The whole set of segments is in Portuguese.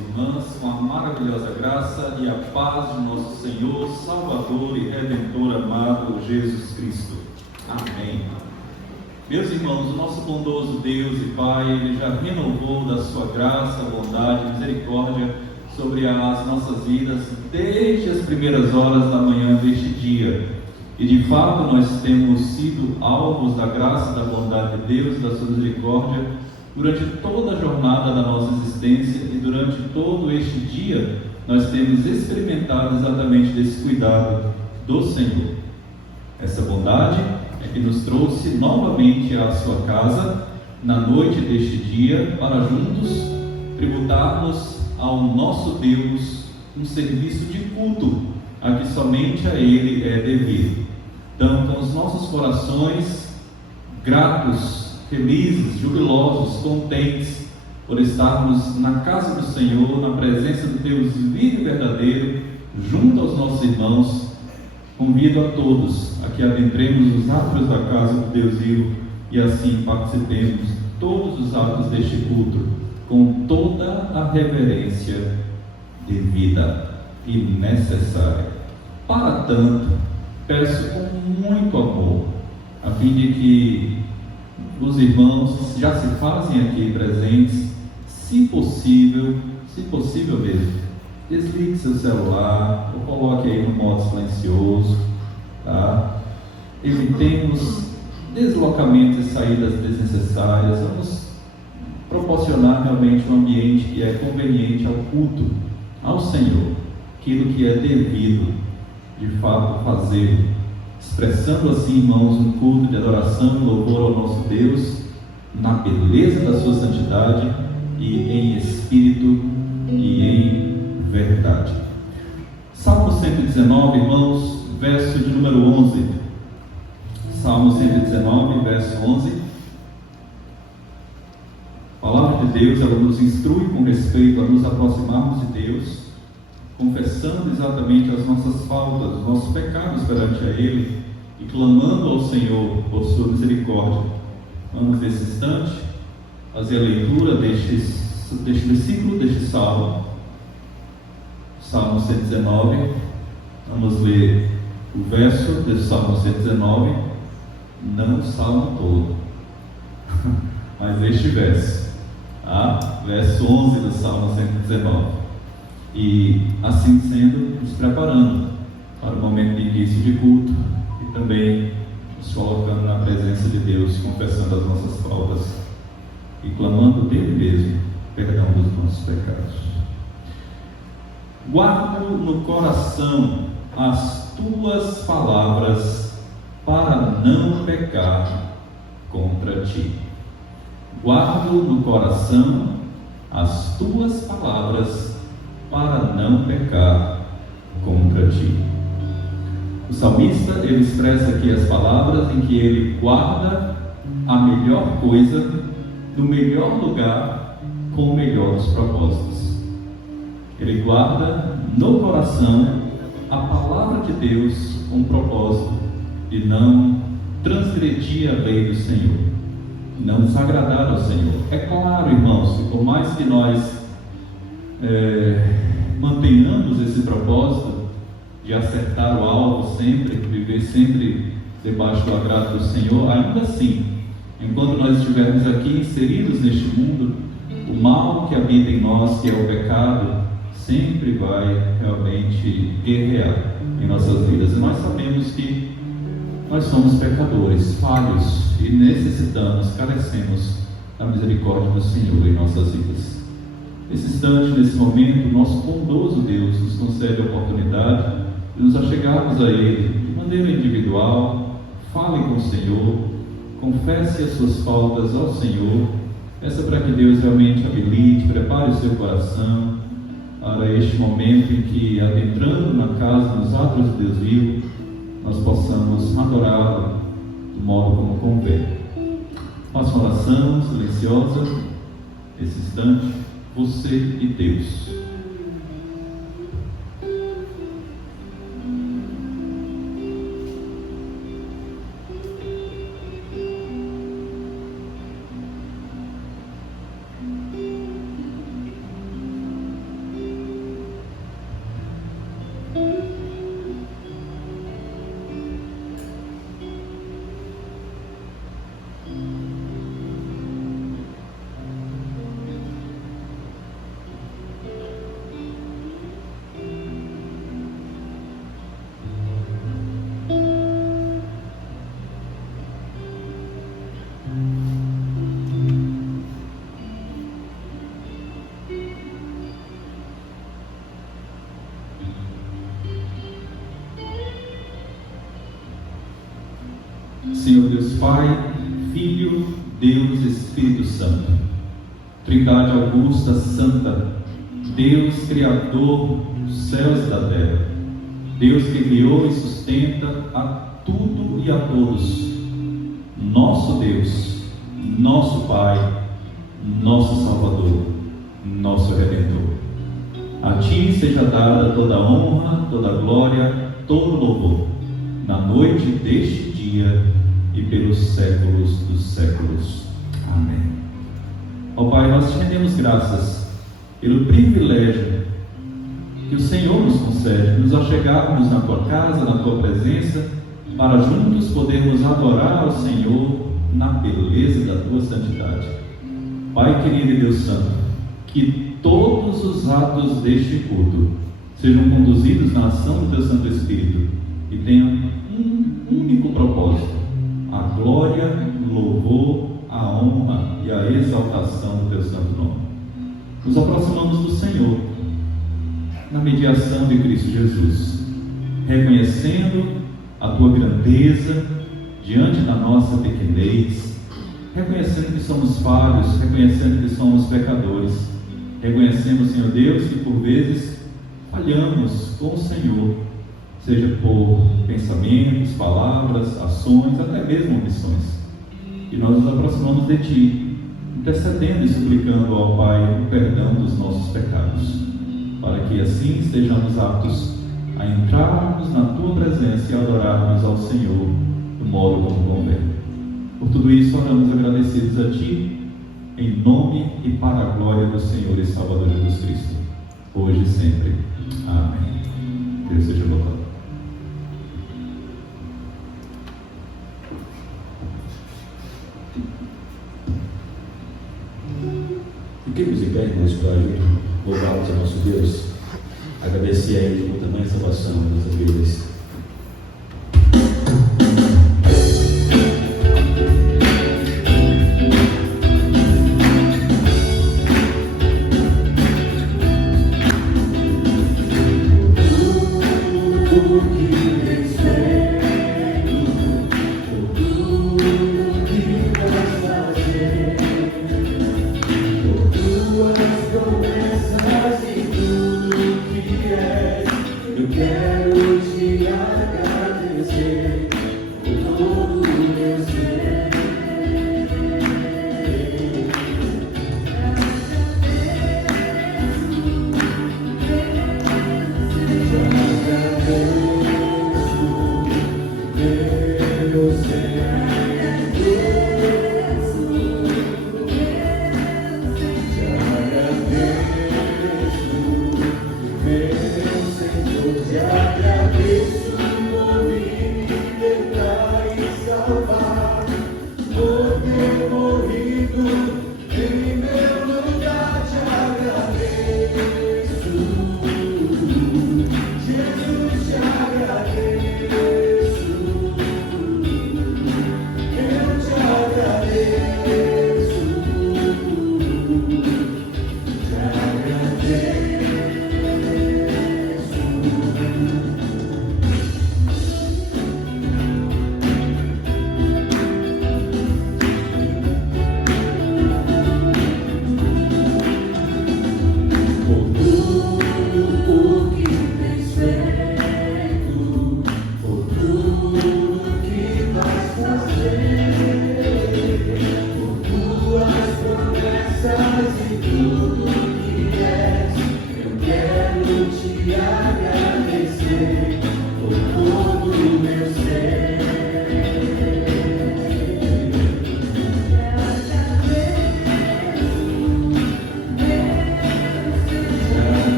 irmãs, com a maravilhosa graça e a paz de nosso Senhor, Salvador e Redentor amado Jesus Cristo. Amém. Meus irmãos, o nosso bondoso Deus e Pai, Ele já renovou da sua graça, bondade e misericórdia sobre as nossas vidas desde as primeiras horas da manhã deste dia. E de fato nós temos sido alvos da graça, da bondade de Deus e da sua misericórdia durante toda a jornada da nossa existência, e durante todo este dia nós temos experimentado exatamente desse cuidado do Senhor. Essa bondade é que nos trouxe novamente à sua casa na noite deste dia para juntos tributarmos ao nosso Deus um serviço de culto a que somente a Ele é devido. Então, com os nossos corações gratos, felizes, jubilosos, contentes por estarmos na casa do Senhor, na presença do Deus vivo e verdadeiro, junto aos nossos irmãos, convido a todos a que adentremos os átrios da casa do Deus vivo e assim participemos de todos os atos deste culto com toda a reverência devida e necessária. Para tanto, peço com muito amor, a fim de que os irmãos já se fazem aqui presentes, se possível mesmo, desligue seu celular ou coloque aí no modo silencioso, tá? Evitemos deslocamentos e saídas desnecessárias. Vamos proporcionar realmente um ambiente que é conveniente ao culto ao Senhor, aquilo que é devido de fato fazer, expressando assim, irmãos, um culto de adoração e louvor ao nosso Deus, na beleza da sua santidade e em espírito e em verdade. Salmo 119, irmãos, verso de número 11. Salmo 119, verso 11. A palavra de Deus, ela nos instrui com respeito a nos aproximarmos de Deus, confessando exatamente as nossas faltas, os nossos pecados perante a Ele e clamando ao Senhor por sua misericórdia. Vamos nesse instante fazer a leitura deste versículo, deste salmo, Salmo 119. Vamos ler o verso desse Salmo 119, não o salmo todo, mas este verso, verso 11 do Salmo 119. E assim sendo, nos preparando para o momento de início de culto e também nos colocando na presença de Deus, confessando as nossas faltas e clamando dele mesmo perdão dos nossos pecados. Guardo no coração as tuas palavras para não pecar contra ti. Guardo no coração as tuas palavras para não pecar contra ti. O salmista, ele expressa aqui as palavras em que ele guarda a melhor coisa no melhor lugar com o melhor dos propósitos. Ele guarda no coração a palavra de Deus com o propósito de não transgredir a lei do Senhor, não desagradar ao Senhor. É claro, irmãos, que por mais que nós mantenhamos esse propósito de acertar o alvo sempre, viver sempre debaixo do agrado do Senhor, ainda assim, enquanto nós estivermos aqui inseridos neste mundo, o mal que habita em nós, que é o pecado, sempre vai realmente guerrear em nossas vidas. E nós sabemos que nós somos pecadores, falhos, e necessitamos, carecemos da misericórdia do Senhor em nossas vidas. Nesse instante, nesse momento, o nosso bondoso Deus nos concede a oportunidade de nos achegarmos a Ele de maneira individual. Fale com o Senhor, confesse as suas faltas ao Senhor, peça para que Deus realmente habilite, prepare o seu coração para este momento em que, adentrando na casa, nos átrios de Deus vivo, nós possamos adorá-lo do modo como convém. Faça uma oração silenciosa, nesse instante, você e Deus. Pai, Filho, Deus Espírito Santo. Trindade augusta, santa, Deus Criador dos céus e da terra, Deus que criou e sustenta a tudo e a todos, nosso Deus, nosso Pai, nosso Salvador, nosso Redentor. A Ti seja dada toda a honra, toda a glória, todo o louvor, na noite deste dia e pelos séculos dos séculos. Amém. Ó Pai, nós te rendemos graças pelo privilégio que o Senhor nos concede, de nos achegarmos na Tua casa, na Tua presença, para juntos podermos adorar ao Senhor na beleza da Tua santidade. Pai querido e Deus Santo, que todos os atos deste culto sejam conduzidos na ação do Teu Santo Espírito e tenham um único propósito: a glória, o louvor, a honra e a exaltação do Teu santo nome. Nos aproximamos do Senhor na mediação de Cristo Jesus, reconhecendo a Tua grandeza diante da nossa pequenez, reconhecendo que somos falhos, reconhecendo que somos pecadores, reconhecemos, Senhor Deus, que por vezes falhamos com o Senhor, seja por pensamentos, palavras, ações, até mesmo omissões. E nós nos aproximamos de Ti, intercedendo e suplicando ao Pai o perdão dos nossos pecados, para que assim estejamos aptos a entrarmos na Tua presença e adorarmos ao Senhor do modo como convém. Por tudo isso, oramos agradecidos a Ti, em nome e para a glória do Senhor e Salvador Jesus Cristo, hoje e sempre. Amém. Deus seja louvado. Fiquemos em pé, irmãos, para louvarmos a nosso Deus, agradecer a Ele por tamanha salvação em nossas vidas.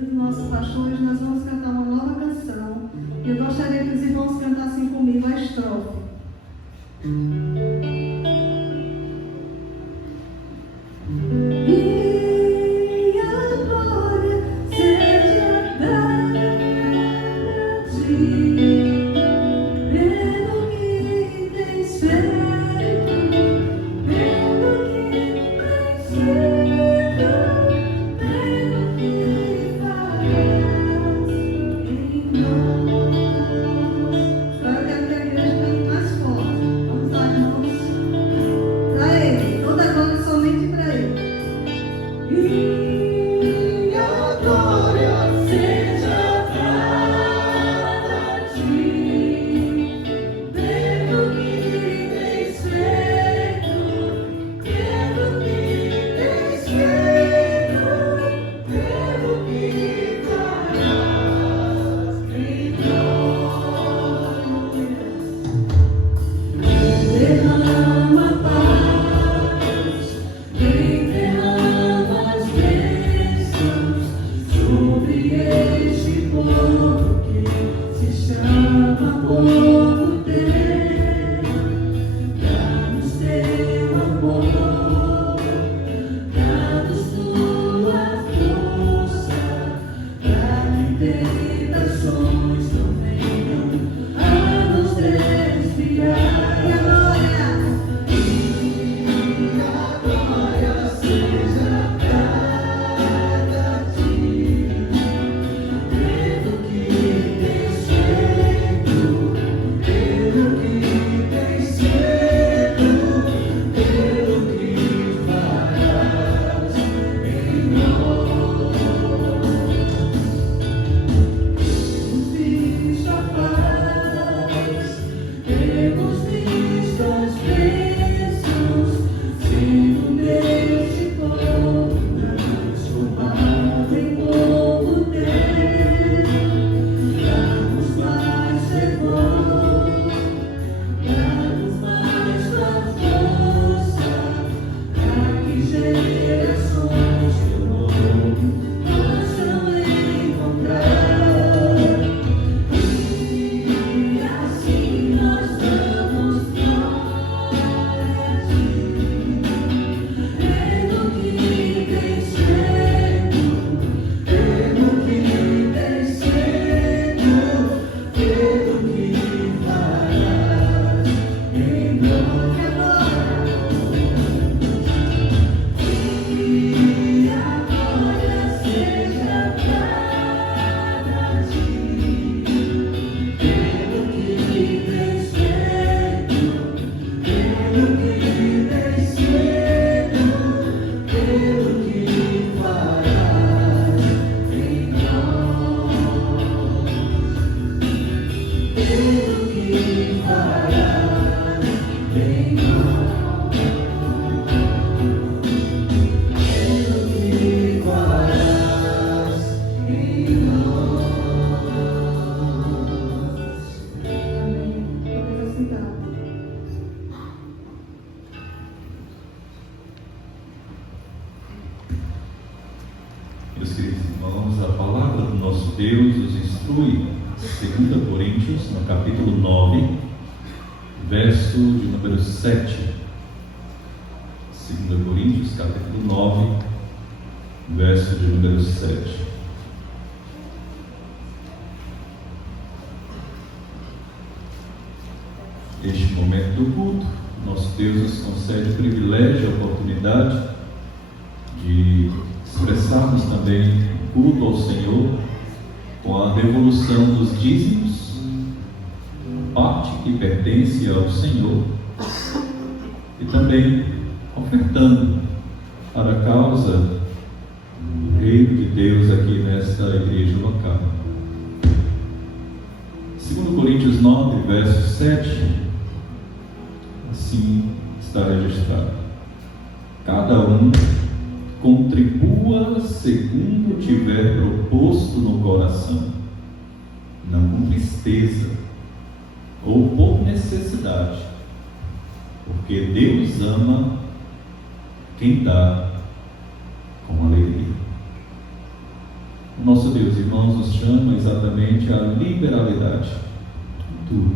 visita dos nossos pastores, nós vamos cantar uma nova canção. E eu gostaria que os irmãos cantassem comigo a estrofe. Meus queridos irmãos, a palavra do nosso Deus nos instrui, 2 Coríntios, no capítulo 9, verso de número 7. 2 Coríntios, capítulo 9, verso de número 7. Este momento do culto, nosso Deus nos concede o privilégio e a oportunidade de expressarmos também culto ao Senhor com a devolução dos dízimos, parte que pertence ao Senhor, e também ofertando para a causa do reino de Deus aqui nesta igreja local. 2 Coríntios 9, verso 7, assim está registrado: cada um contribua segundo tiver proposto no coração, não com tristeza ou por necessidade, porque Deus ama quem dá com alegria. O nosso Deus, irmãos, nos chama exatamente à liberalidade em tudo,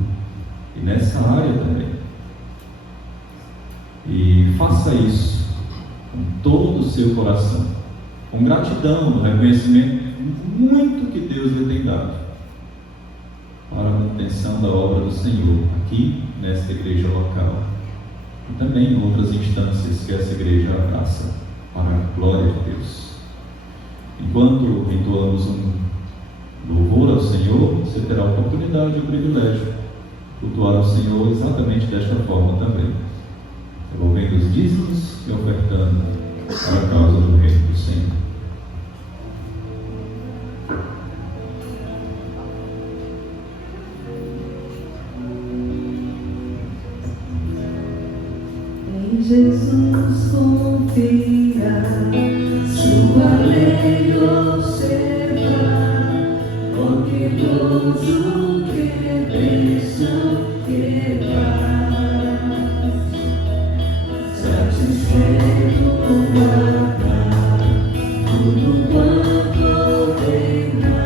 e nessa área também. E faça isso com todo o seu coração, com gratidão no reconhecimento muito que Deus lhe tem dado para a manutenção da obra do Senhor aqui nesta igreja local e também em outras instâncias que essa igreja abraça para a glória de Deus. Enquanto entoamos um louvor ao Senhor, você terá a oportunidade e o privilégio de cultuar ao Senhor exatamente desta forma também, devolvendo os dízimos e ofertando para a causa do reino do Senhor. Em Jesus confia, sua lei observa, porque tudo que bênção que faz, satisfeito guarda tudo quanto ordena,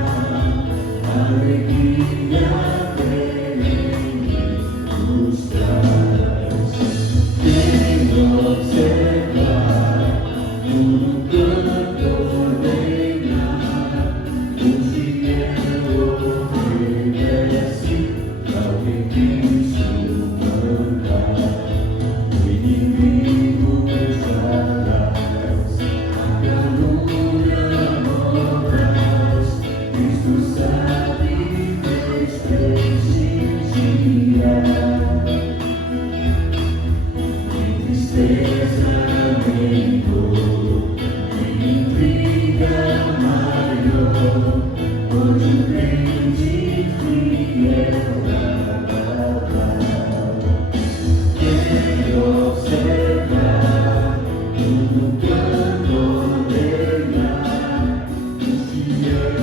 alegria perene nos traz. Quem observar tudo quanto ordena, o fiel obedece ao que Cristo manda. O inimigo jarás, a calúnia morras, Cristo sabe desprestigiar. Nem tristeza, nem dor, nem intriga maior, onde o crente fiel aguardar. Quem observar tudo quanto ordenar, o fiel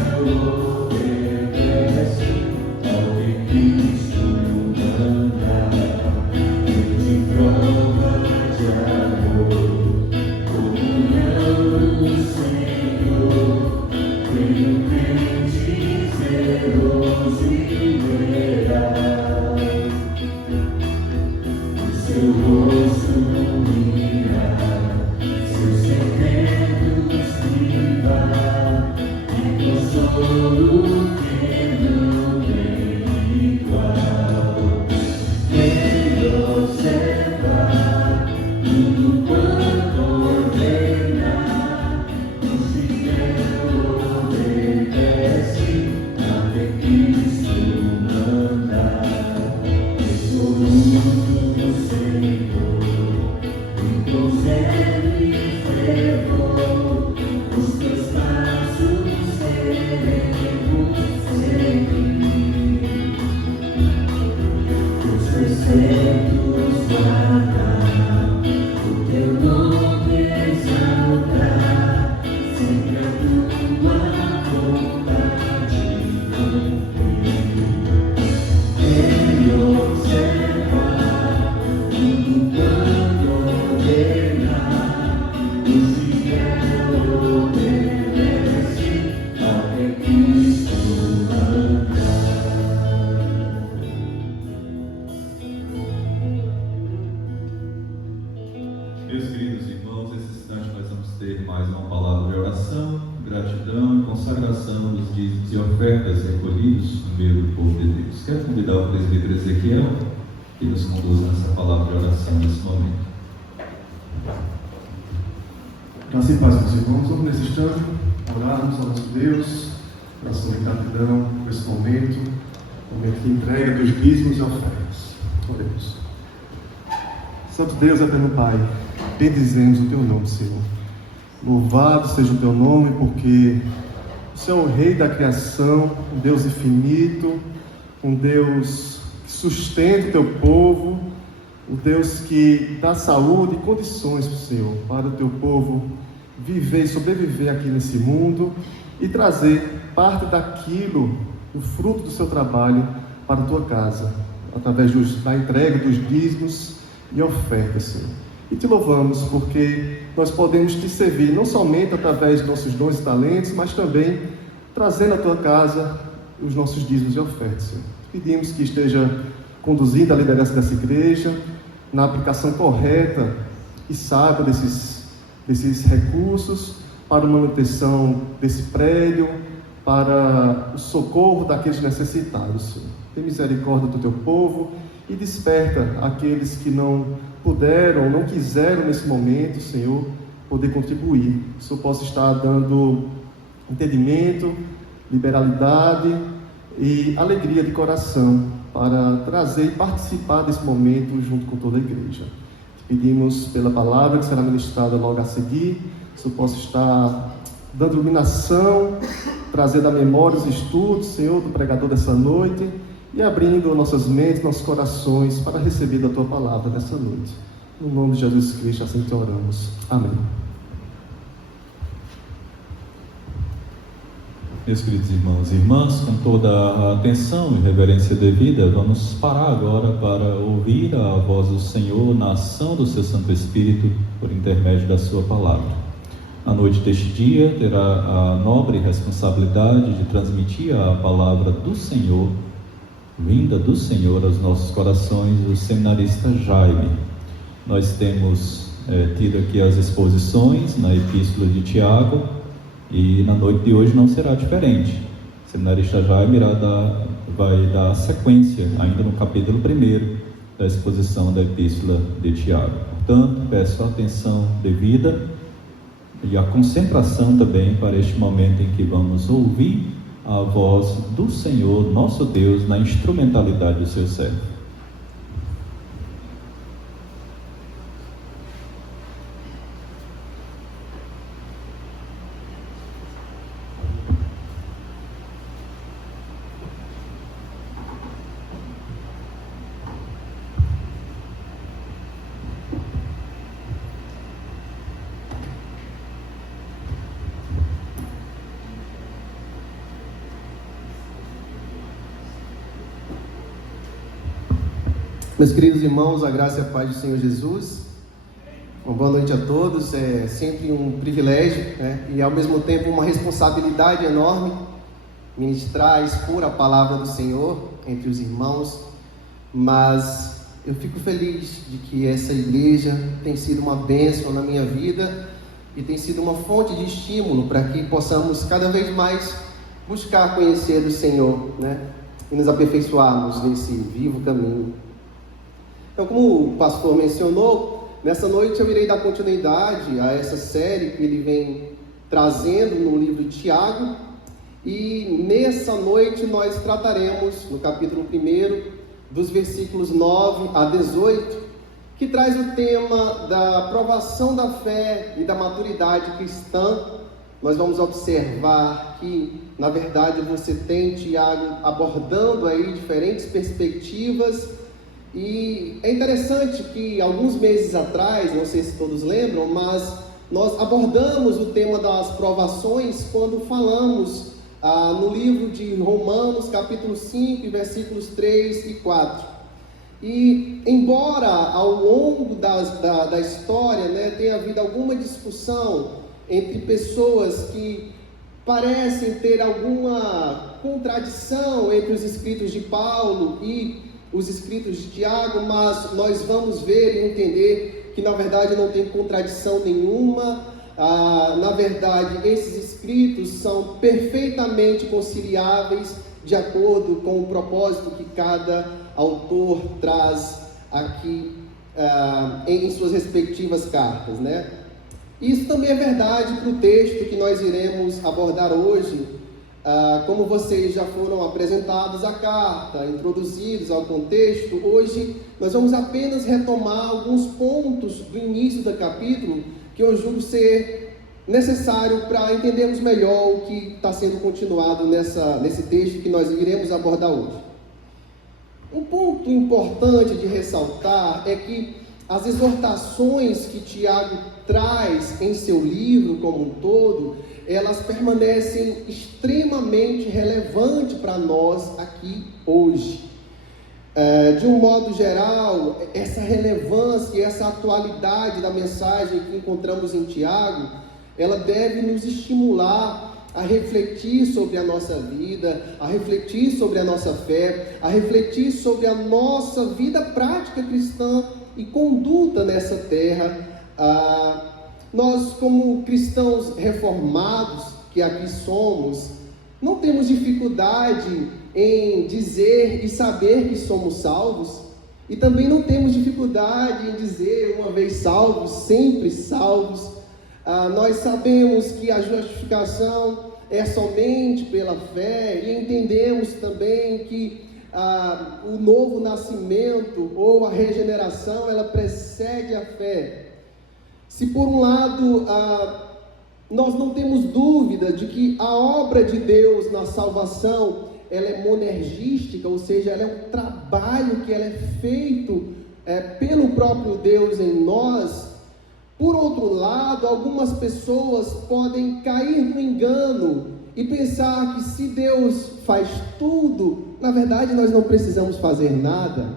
obedece ao que Cristo manda. De prova de amor, comunhão do Senhor, vem o crente zeloso e leal. O seu rosto mirar, seus segredos privar, e consolo que não tem igual. Quem observar tudo quanto ordena, o fiel obedece até Cristo manda. Resoluto do Senhor, e com zelo e fervor, os teus passos queremos seguir. Os preceitos guardar, o teu nome exaltar, sempre a tua vontade cumprir. Quem observar tudo quanto ordenar, o fiel obedece ao que Cristo manda. Meus queridos irmãos, nesse instante nós vamos ter mais uma palavra de oração, gratidão e consagração dos dízimos e ofertas recolhidos no meio do povo de Deus. Quero convidar o presbítero Ezequiel que nos conduza nessa palavra de oração nesse momento. Graça e paz, meus irmãos. Vamos nesse instante orarmos ao nosso Deus, pela sua gratidão por esse momento de entrega dos dízimos e ofertas. Oremos. Santo Deus, eterno Pai, bendizemos o Teu nome, Senhor. Louvado seja o Teu nome, porque o Senhor é o Rei da criação, um Deus infinito, um Deus que sustenta o Teu povo, um Deus que dá saúde e condições para o Senhor, para o Teu povo viver e sobreviver aqui nesse mundo e trazer parte daquilo, o fruto do seu trabalho, para a Tua casa, através da entrega dos dízimos e ofertas, Senhor. E Te louvamos porque nós podemos Te servir não somente através dos nossos dons e talentos, mas também trazer na tua casa os nossos dízimos e ofertas, Senhor. Pedimos que esteja conduzindo a liderança dessa igreja na aplicação correta e saiba desses recursos para a manutenção desse prédio, para o socorro daqueles necessitados, Senhor. Tem misericórdia do teu povo e desperta aqueles que não puderam, não quiseram nesse momento, Senhor, poder contribuir. Que o Senhor possa estar dando entendimento, liberalidade e alegria de coração para trazer e participar desse momento junto com toda a igreja. Pedimos pela palavra que será ministrada logo a seguir, que o Senhor possa estar dando iluminação, trazendo à memória os estudos, Senhor, do pregador dessa noite e abrindo nossas mentes, nossos corações para receber da Tua palavra nessa noite. No nome de Jesus Cristo, assim te oramos. Amém. Meus queridos irmãos e irmãs, com toda a atenção e reverência devida, vamos parar agora para ouvir a voz do Senhor na ação do seu Santo Espírito por intermédio da sua palavra. A noite deste dia terá a nobre responsabilidade de transmitir a palavra do Senhor, vinda do Senhor aos nossos corações, o seminarista Jaime. Nós temos tido aqui as exposições na Epístola de Tiago, e na noite de hoje não será diferente. O seminarista Jaime vai dar sequência ainda no capítulo 1 da exposição da Epístola de Tiago. Portanto, peço a atenção devida e a concentração também para este momento em que vamos ouvir a voz do Senhor, nosso Deus, na instrumentalidade do seu servo. Meus queridos irmãos, a graça e a paz do Senhor Jesus. Uma boa noite a todos. É sempre um privilégio, e ao mesmo tempo uma responsabilidade enorme ministrar, expor a palavra do Senhor entre os irmãos. Mas eu fico feliz de que essa igreja tem sido uma bênção na minha vida e tem sido uma fonte de estímulo para que possamos cada vez mais buscar conhecer o Senhor, e nos aperfeiçoarmos nesse vivo caminho. Então, como o pastor mencionou, nessa noite eu irei dar continuidade a essa série que ele vem trazendo no livro de Tiago, e nessa noite nós trataremos, no capítulo 1, dos versículos 9 a 18, que traz o tema da provação da fé e da maturidade cristã. Nós vamos observar que, na verdade, você tem Tiago abordando aí diferentes perspectivas. E é interessante que alguns meses atrás, não sei se todos lembram, mas nós abordamos o tema das provações quando falamos no livro de Romanos, capítulo 5, versículos 3 e 4. E embora ao longo da história tenha havido alguma discussão entre pessoas que parecem ter alguma contradição entre os escritos de Paulo e os escritos de Tiago, mas nós vamos ver e entender que na verdade não tem contradição nenhuma. Na verdade, esses escritos são perfeitamente conciliáveis de acordo com o propósito que cada autor traz aqui em suas respectivas cartas, Isso também é verdade para o texto que nós iremos abordar hoje. Como vocês já foram apresentados à carta, introduzidos ao contexto, hoje nós vamos apenas retomar alguns pontos do início do capítulo que eu julgo ser necessário para entendermos melhor o que está sendo continuado nesse texto que nós iremos abordar hoje. Um ponto importante de ressaltar é que as exortações que Tiago traz em seu livro como um todo, elas permanecem extremamente relevantes para nós aqui hoje. De um modo geral, essa relevância e essa atualidade da mensagem que encontramos em Tiago, ela deve nos estimular a refletir sobre a nossa vida, a refletir sobre a nossa fé, a refletir sobre a nossa vida prática cristã e conduta nessa terra. Nós, como cristãos reformados que aqui somos, não temos dificuldade em dizer e saber que somos salvos, e também não temos dificuldade em dizer, uma vez salvos, sempre salvos. Nós sabemos que a justificação é somente pela fé, e entendemos também que o novo nascimento ou a regeneração, ela precede a fé. Se por um lado nós não temos dúvida de que a obra de Deus na salvação, ela é monergística, ou seja, ela é um trabalho que ela é feito pelo próprio Deus em nós. Por outro lado, algumas pessoas podem cair no engano e pensar que se Deus faz tudo, na verdade nós não precisamos fazer nada.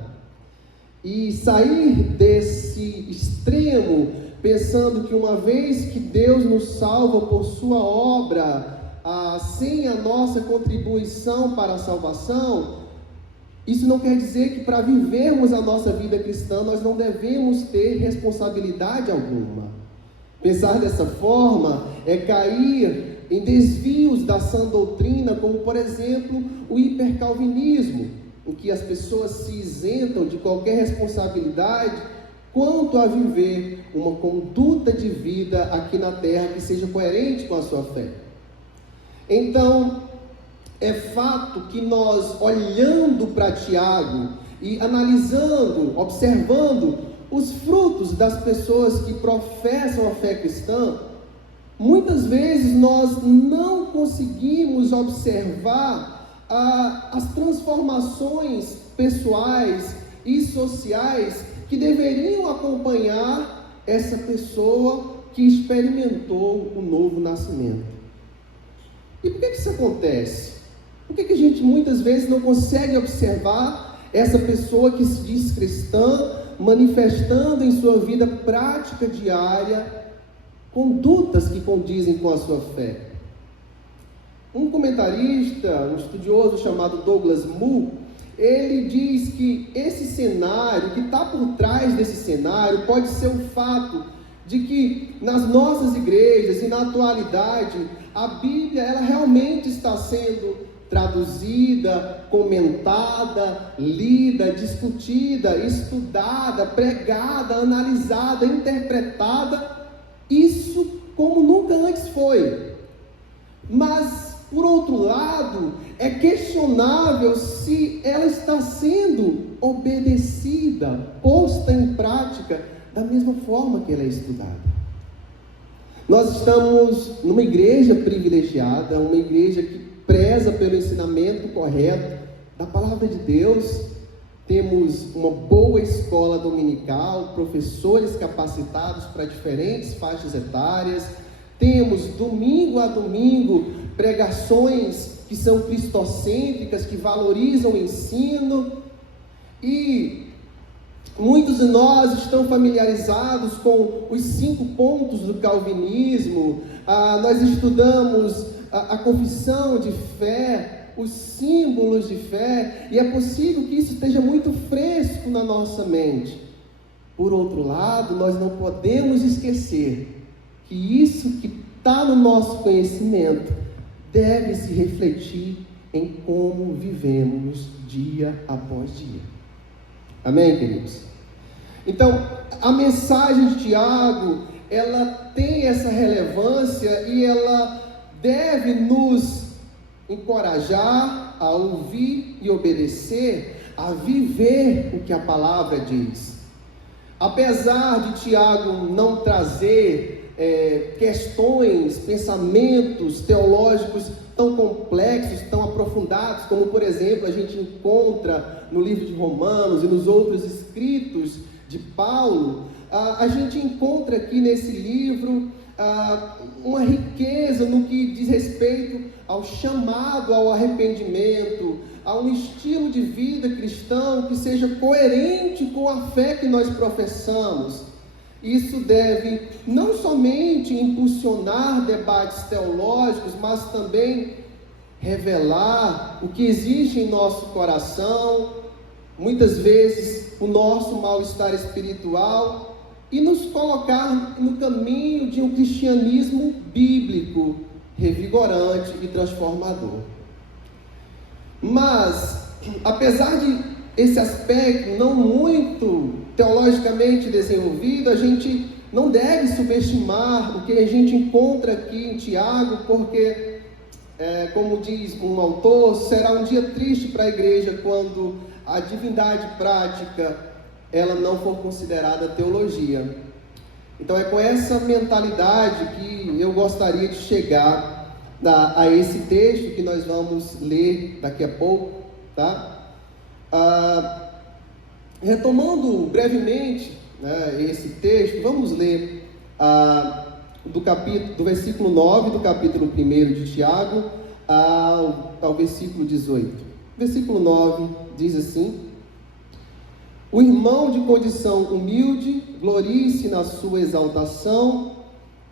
E sair desse extremo, pensando que uma vez que Deus nos salva por sua obra, sem a nossa contribuição para a salvação, isso não quer dizer que para vivermos a nossa vida cristã nós não devemos ter responsabilidade alguma. Pensar dessa forma é cair em desvios da sã doutrina, como por exemplo o hipercalvinismo, em que as pessoas se isentam de qualquer responsabilidade quanto a viver uma conduta de vida aqui na terra que seja coerente com a sua fé. Então, é fato que nós, olhando para Tiago e analisando, observando os frutos das pessoas que professam a fé cristã, muitas vezes nós não conseguimos observar as transformações pessoais e sociais que deveriam acompanhar essa pessoa que experimentou o novo nascimento. E por que isso acontece? Por que a gente muitas vezes não consegue observar essa pessoa que se diz cristã, manifestando em sua vida prática diária condutas que condizem com a sua fé? Um comentarista, um estudioso chamado Douglas Moo, ele diz que esse cenário, que está por trás desse cenário, pode ser o fato de que nas nossas igrejas e na atualidade, a Bíblia ela realmente está sendo traduzida, comentada, lida, discutida, estudada, pregada, analisada, interpretada, isso como nunca antes foi. Mas, por outro lado, é questionável se ela está sendo obedecida, posta em prática da mesma forma que ela é estudada. Nós estamos numa igreja privilegiada, uma igreja que preza pelo ensinamento correto da palavra de Deus. Temos uma boa escola dominical, professores capacitados para diferentes faixas etárias. Temos domingo a domingo pregações que são cristocêntricas, que valorizam o ensino, e muitos de nós estão familiarizados com os 5 pontos do calvinismo. Nós estudamos a confissão de fé, os símbolos de fé, e é possível que isso esteja muito fresco na nossa mente. Por outro lado, nós não podemos esquecer que isso que está no nosso conhecimento deve se refletir em como vivemos dia após dia. Amém, queridos? Então, a mensagem de Tiago, ela tem essa relevância e ela deve nos encorajar a ouvir e obedecer, a viver o que a palavra diz. Apesar de Tiago não trazer questões, pensamentos teológicos tão complexos, tão aprofundados, como por exemplo a gente encontra no livro de Romanos e nos outros escritos de Paulo, a gente encontra aqui nesse livro uma riqueza no que diz respeito ao chamado ao arrependimento, a um estilo de vida cristão que seja coerente com a fé que nós professamos. Isso deve não somente impulsionar debates teológicos, mas também revelar o que existe em nosso coração, muitas vezes o nosso mal-estar espiritual, e nos colocar no caminho de um cristianismo bíblico, revigorante e transformador. Mas, apesar de esse aspecto não muito teologicamente desenvolvido, a gente não deve subestimar o que a gente encontra aqui em Tiago, porque, como diz um autor, será um dia triste para a igreja quando a divindade prática ela não for considerada teologia. Então é com essa mentalidade que eu gostaria de chegar a esse texto que nós vamos ler daqui a pouco, tá? Retomando brevemente, esse texto, vamos ler do versículo 9 do capítulo 1 de Tiago ao versículo 18. Versículo 9 diz assim: o irmão de condição humilde glorie-se na sua exaltação,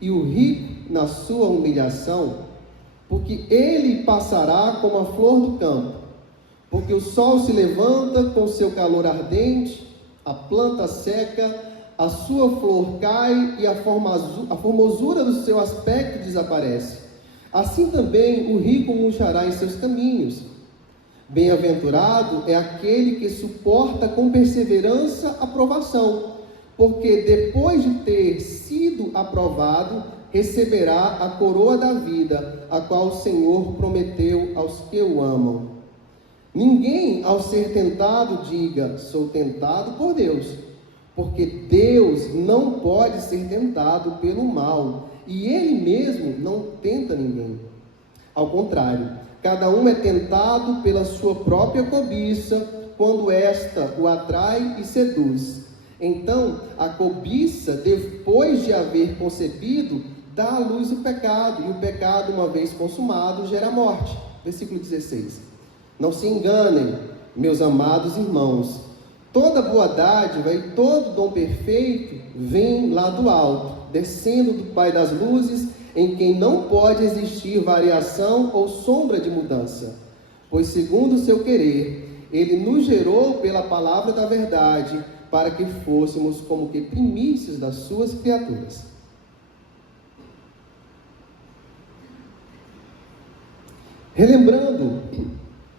e o rico na sua humilhação, porque ele passará como a flor do campo. Porque o sol se levanta com seu calor ardente, a planta seca, a sua flor cai e a formosura do seu aspecto desaparece. Assim também o rico murchará em seus caminhos. Bem-aventurado é aquele que suporta com perseverança a provação, porque depois de ter sido aprovado, receberá a coroa da vida, a qual o Senhor prometeu aos que o amam. Ninguém, ao ser tentado, diga: sou tentado por Deus, porque Deus não pode ser tentado pelo mal, e Ele mesmo não tenta ninguém. Ao contrário, cada um é tentado pela sua própria cobiça, quando esta o atrai e seduz. Então, a cobiça, depois de haver concebido, dá à luz o pecado, e o pecado, uma vez consumado, gera morte. Versículo 16. Não se enganem, meus amados irmãos, toda boa dádiva e todo dom perfeito vem lá do alto, descendo do Pai das luzes, em quem não pode existir variação ou sombra de mudança. Pois, segundo o seu querer, Ele nos gerou pela palavra da verdade, para que fôssemos como que primícias das suas criaturas. Relembrando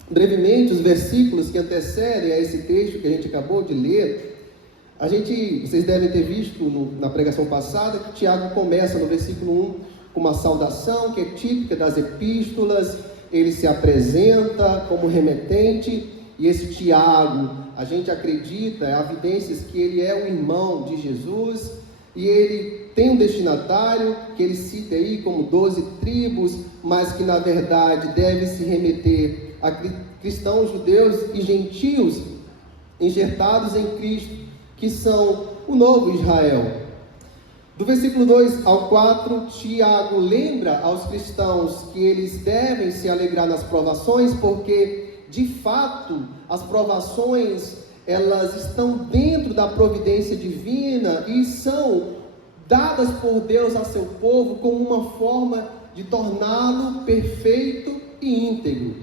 brevemente os versículos que antecedem a esse texto que a gente acabou de ler, vocês devem ter visto na pregação passada que Tiago começa no versículo 1 com uma saudação que é típica das epístolas. Ele se apresenta como remetente, e esse Tiago, a gente acredita, há evidências que ele é o irmão de Jesus, e ele tem um destinatário que ele cita aí como 12 tribos, mas que na verdade deve se remeter a cristãos, judeus e gentios enxertados em Cristo, que são o novo Israel. Do versículo 2 ao 4, Tiago lembra aos cristãos que eles devem se alegrar nas provações, porque de fato as provações elas estão dentro da providência divina e são dadas por Deus a seu povo como uma forma de torná-lo perfeito e íntegro.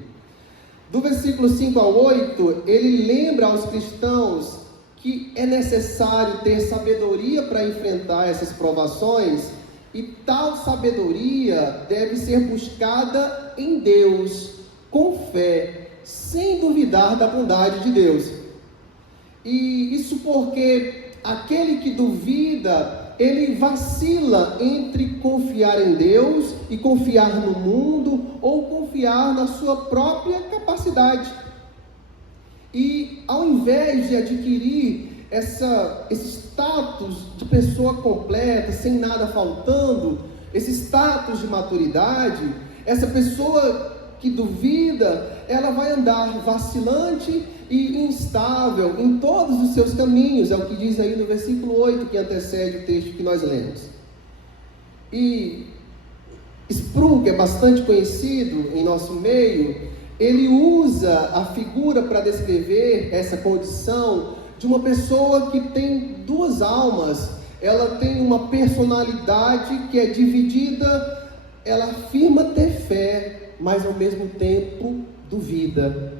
Do versículo 5 ao 8, ele lembra aos cristãos que é necessário ter sabedoria para enfrentar essas provações, e tal sabedoria deve ser buscada em Deus, com fé, sem duvidar da bondade de Deus. E isso porque aquele que duvida, ele vacila entre confiar em Deus e confiar no mundo, ou confiar na sua própria capacidade. E ao invés de adquirir esse status de pessoa completa, sem nada faltando, esse status de maturidade, essa pessoa que duvida, ela vai andar vacilante e instável em todos os seus caminhos, é o que diz aí no versículo 8, que antecede o texto que nós lemos. E Spru, que é bastante conhecido em nosso meio, ele usa a figura para descrever essa condição de uma pessoa que tem duas almas. ela tem uma personalidade que é dividida, ela afirma ter fé, mas ao mesmo tempo duvida.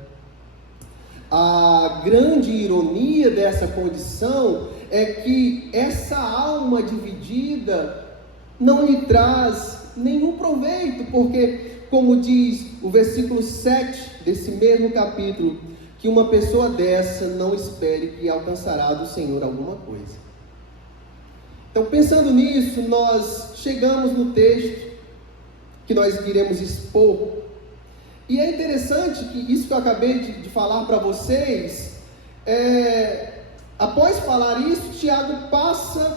A grande ironia dessa condição é que essa alma dividida não lhe traz nenhum proveito, porque, como diz o versículo 7 desse mesmo capítulo, que uma pessoa dessa não espere que alcançará do Senhor alguma coisa. Então, pensando nisso, nós chegamos no texto que nós iremos expor. E é interessante que isso que eu acabei de falar para vocês, após falar isso, Tiago passa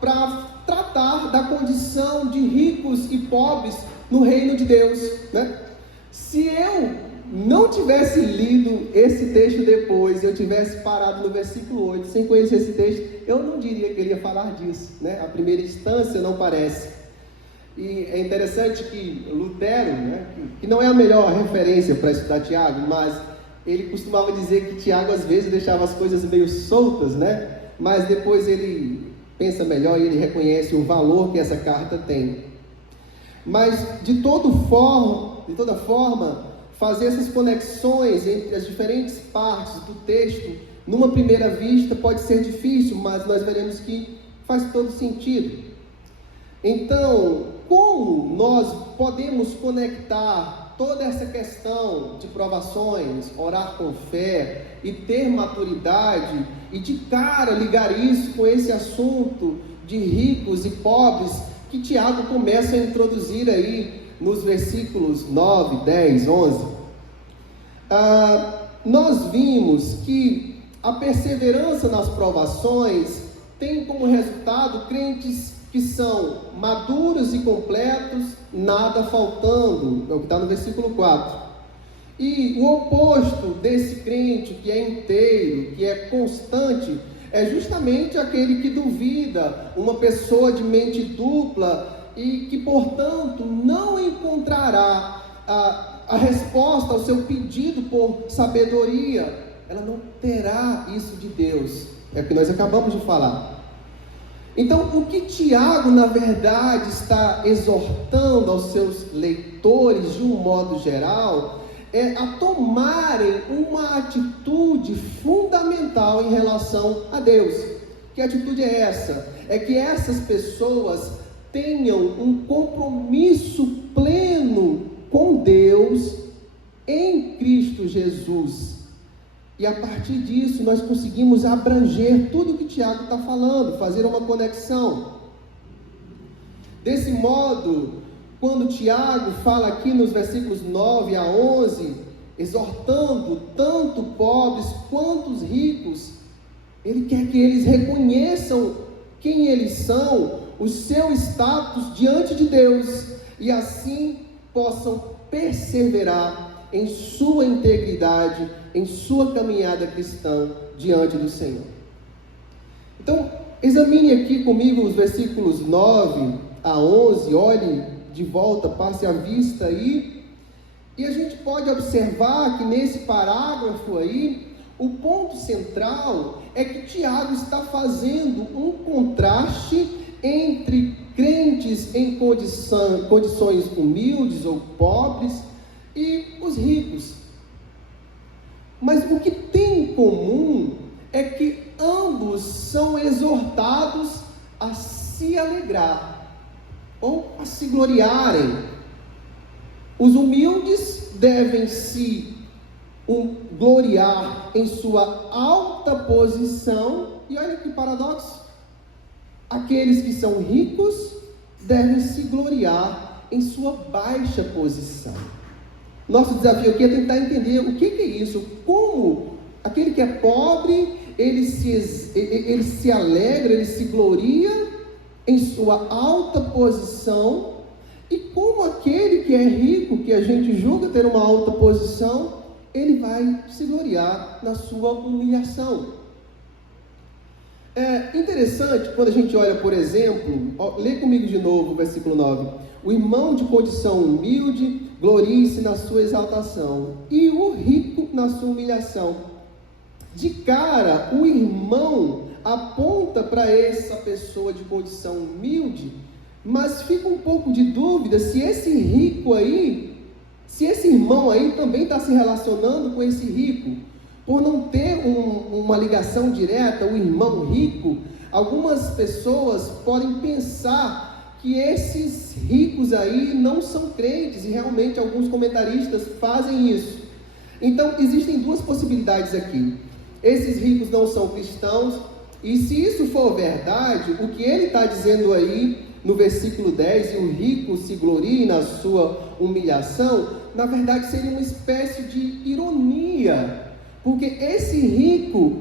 para tratar da condição de ricos e pobres no reino de Deus, né? Se eu não tivesse lido esse texto depois, eu tivesse parado no versículo 8, sem conhecer esse texto, eu não diria que ele ia falar disso, né? À primeira instância não parece. E é interessante que Lutero, né, que não é a melhor referência para estudar Tiago, mas ele costumava dizer que Tiago às vezes deixava as coisas meio soltas, né? Mas depois ele pensa melhor e ele reconhece o valor que essa carta tem. Mas de toda forma, fazer essas conexões entre as diferentes partes do texto, numa primeira vista, pode ser difícil, mas nós veremos que faz todo sentido. Então, como nós podemos conectar toda essa questão de provações, orar com fé e ter maturidade, e de cara ligar isso com esse assunto de ricos e pobres, que Tiago começa a introduzir aí nos versículos 9, 10, 11. Nós vimos que a perseverança nas provações tem como resultado crentes que são maduros e completos, nada faltando, é o que está no versículo 4. E o oposto desse crente que é inteiro, que é constante, é justamente aquele que duvida, uma pessoa de mente dupla e que, portanto, não encontrará a resposta ao seu pedido por sabedoria. Ela não terá isso de Deus. É o que nós acabamos de falar. Então, o que Tiago, na verdade, está exortando aos seus leitores, de um modo geral, é a tomarem uma atitude fundamental em relação a Deus. Que atitude é essa? É que essas pessoas tenham um compromisso pleno com Deus em Cristo Jesus. E a partir disso nós conseguimos abranger tudo o que Tiago está falando, fazer uma conexão. Desse modo, quando Tiago fala aqui nos versículos 9 a 11, exortando tanto pobres quanto os ricos, ele quer que eles reconheçam quem eles são, o seu status diante de Deus, e assim possam perseverar em sua integridade, em sua caminhada cristã diante do Senhor. Então, examine aqui comigo os versículos 9 a 11, olhe de volta, passe a vista aí, e a gente pode observar que nesse parágrafo aí, o ponto central é que Tiago está fazendo um contraste entre crentes em condições humildes ou pobres e os ricos. Mas o que tem em comum é que ambos são exortados a se alegrar ou a se gloriarem. Os humildes devem se gloriar em sua alta posição, e olha que paradoxo, aqueles que são ricos devem se gloriar em sua baixa posição. Nosso desafio aqui é tentar entender o que é isso, como aquele que é pobre, ele se alegra, ele se gloria em sua alta posição, e como aquele que é rico, que a gente julga ter uma alta posição, ele vai se gloriar na sua humilhação. É interessante quando a gente olha, por exemplo, lê comigo de novo o versículo 9. O irmão de condição humilde glorie-se na sua exaltação, e o rico na sua humilhação. De cara, o irmão aponta para essa pessoa de condição humilde, mas fica um pouco de dúvida se esse rico aí, se esse irmão aí também está se relacionando com esse rico. Por não ter uma ligação direta, o irmão rico, algumas pessoas podem pensar que esses ricos aí não são crentes, e realmente alguns comentaristas fazem isso. Então, existem duas possibilidades aqui. Esses ricos não são cristãos, e se isso for verdade, o que ele está dizendo aí no versículo 10, e o rico se glorie na sua humilhação, na verdade seria uma espécie de ironia, porque esse rico,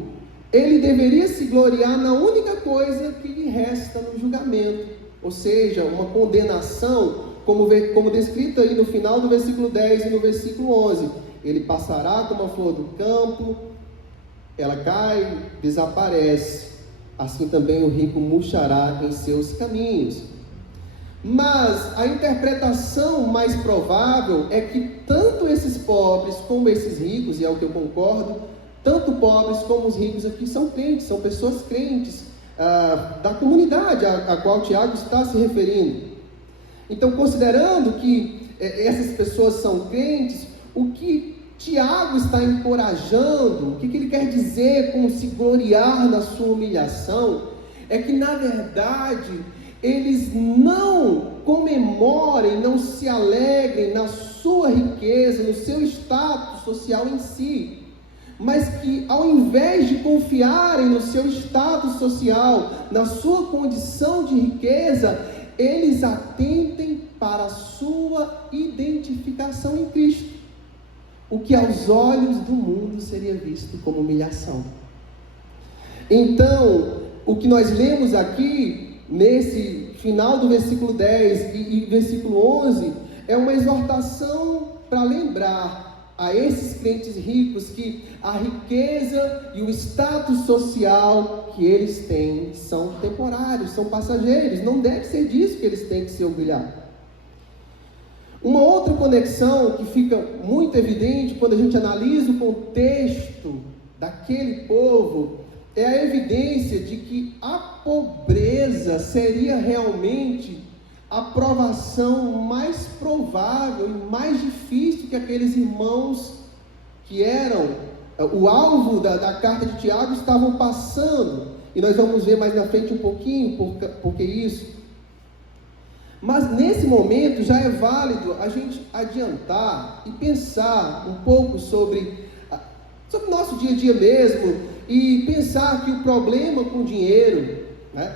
ele deveria se gloriar na única coisa que lhe resta no julgamento, ou seja, uma condenação, como descrito aí no final do versículo 10 e no versículo 11, ele passará como a flor do campo, ela cai, desaparece, assim também o rico murchará em seus caminhos. Mas a interpretação mais provável é que tanto esses pobres como esses ricos, e é o que eu concordo, tanto pobres como os ricos aqui são crentes, são pessoas crentes da comunidade a qual Tiago está se referindo. Então, considerando que essas pessoas são crentes, o que Tiago está encorajando, o que ele quer dizer com se gloriar na sua humilhação, é que na verdade eles não comemorem, não se alegrem na sua riqueza, no seu status social em si, mas que ao invés de confiarem no seu status social, na sua condição de riqueza, eles atentem para a sua identificação em Cristo, o que aos olhos do mundo seria visto como humilhação. Então, o que nós lemos aqui, nesse final do versículo 10 e versículo 11, é uma exortação para lembrar a esses crentes ricos que a riqueza e o status social que eles têm são temporários, são passageiros, não deve ser disso que eles têm que se orgulhar. Uma outra conexão que fica muito evidente quando a gente analisa o contexto daquele povo é a evidência de que a pobreza seria realmente a provação mais provável e mais difícil que aqueles irmãos que eram o alvo da carta de Tiago estavam passando. E nós vamos ver mais na frente um pouquinho porque isso. Mas nesse momento já é válido a gente adiantar e pensar um pouco sobre o nosso dia a dia mesmo, e pensar que o problema com dinheiro, né?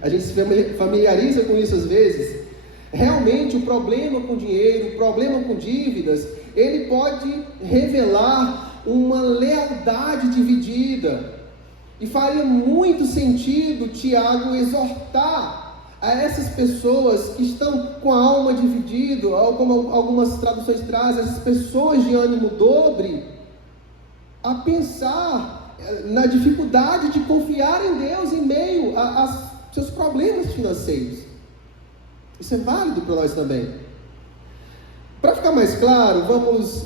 A gente se familiariza com isso às vezes. Realmente o problema com dinheiro, o problema com dívidas, ele pode revelar uma lealdade dividida, e faria muito sentido Tiago exortar a essas pessoas que estão com a alma dividida, ou como algumas traduções trazem, essas pessoas de ânimo dobre, a pensar na dificuldade de confiar em Deus em meio a seus problemas financeiros. Isso é válido para nós também. Para ficar mais claro, vamos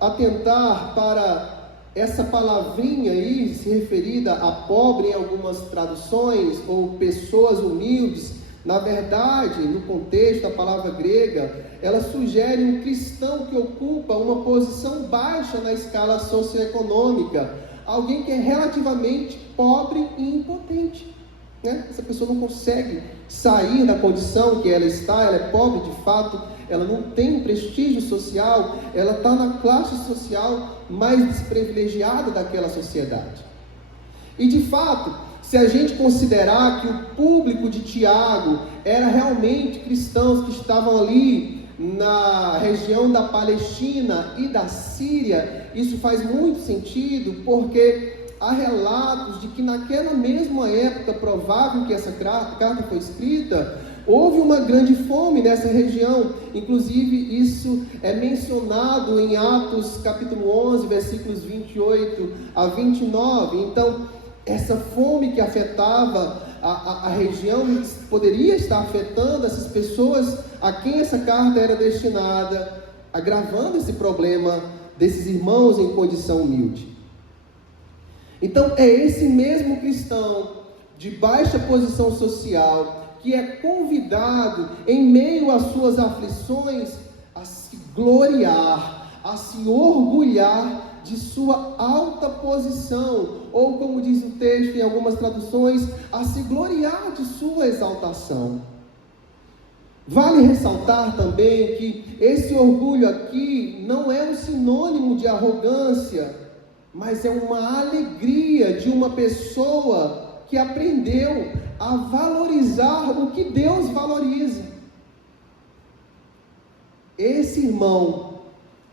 atentar para essa palavrinha aí, se referida a pobre em algumas traduções, ou pessoas humildes. Na verdade, no contexto, a palavra grega, ela sugere um cristão que ocupa uma posição baixa na escala socioeconômica, alguém que é relativamente pobre e impotente, né? Essa pessoa não consegue sair da condição que ela está, ela é pobre de fato, ela não tem prestígio social, ela está na classe social mais desprivilegiada daquela sociedade. E de fato, se a gente considerar que o público de Tiago era realmente cristãos que estavam ali na região da Palestina e da Síria, isso faz muito sentido, porque há relatos de que naquela mesma época, provável que essa carta foi escrita, houve uma grande fome nessa região. Inclusive isso é mencionado em Atos capítulo 11, versículos 28 a 29. Então, essa fome que afetava a região poderia estar afetando essas pessoas a quem essa carta era destinada, agravando esse problema desses irmãos em condição humilde. Então é esse mesmo cristão de baixa posição social que é convidado em meio às suas aflições a se gloriar, a se orgulhar de sua alta posição, ou como diz o texto em algumas traduções, a se gloriar de sua exaltação. Vale ressaltar também que esse orgulho aqui não é um sinônimo de arrogância, mas é uma alegria de uma pessoa que aprendeu a valorizar o que Deus valoriza. Esse irmão,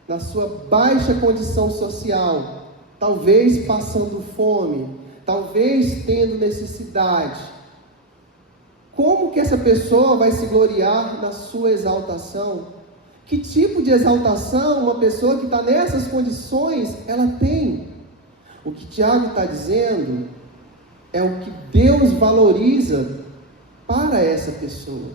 na sua baixa condição social, talvez passando fome, talvez tendo necessidade, como que essa pessoa vai se gloriar na sua exaltação? Que tipo de exaltação uma pessoa que está nessas condições, ela tem? O que Tiago está dizendo é o que Deus valoriza para essa pessoa.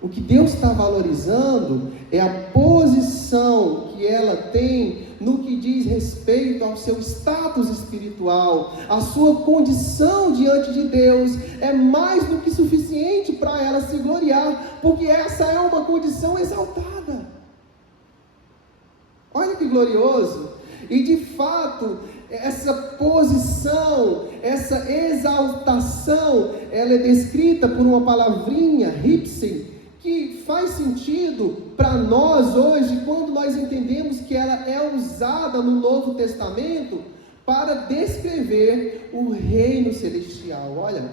O que Deus está valorizando é a posição que ela tem no que diz respeito ao seu status espiritual, a sua condição diante de Deus, é mais do que suficiente para ela se gloriar, porque essa é uma condição exaltada. Olha que glorioso! E de fato, essa posição, essa exaltação, ela é descrita por uma palavrinha, hipsen, que faz sentido para nós hoje, quando nós entendemos que ela é usada no Novo Testamento para descrever o reino celestial. Olha,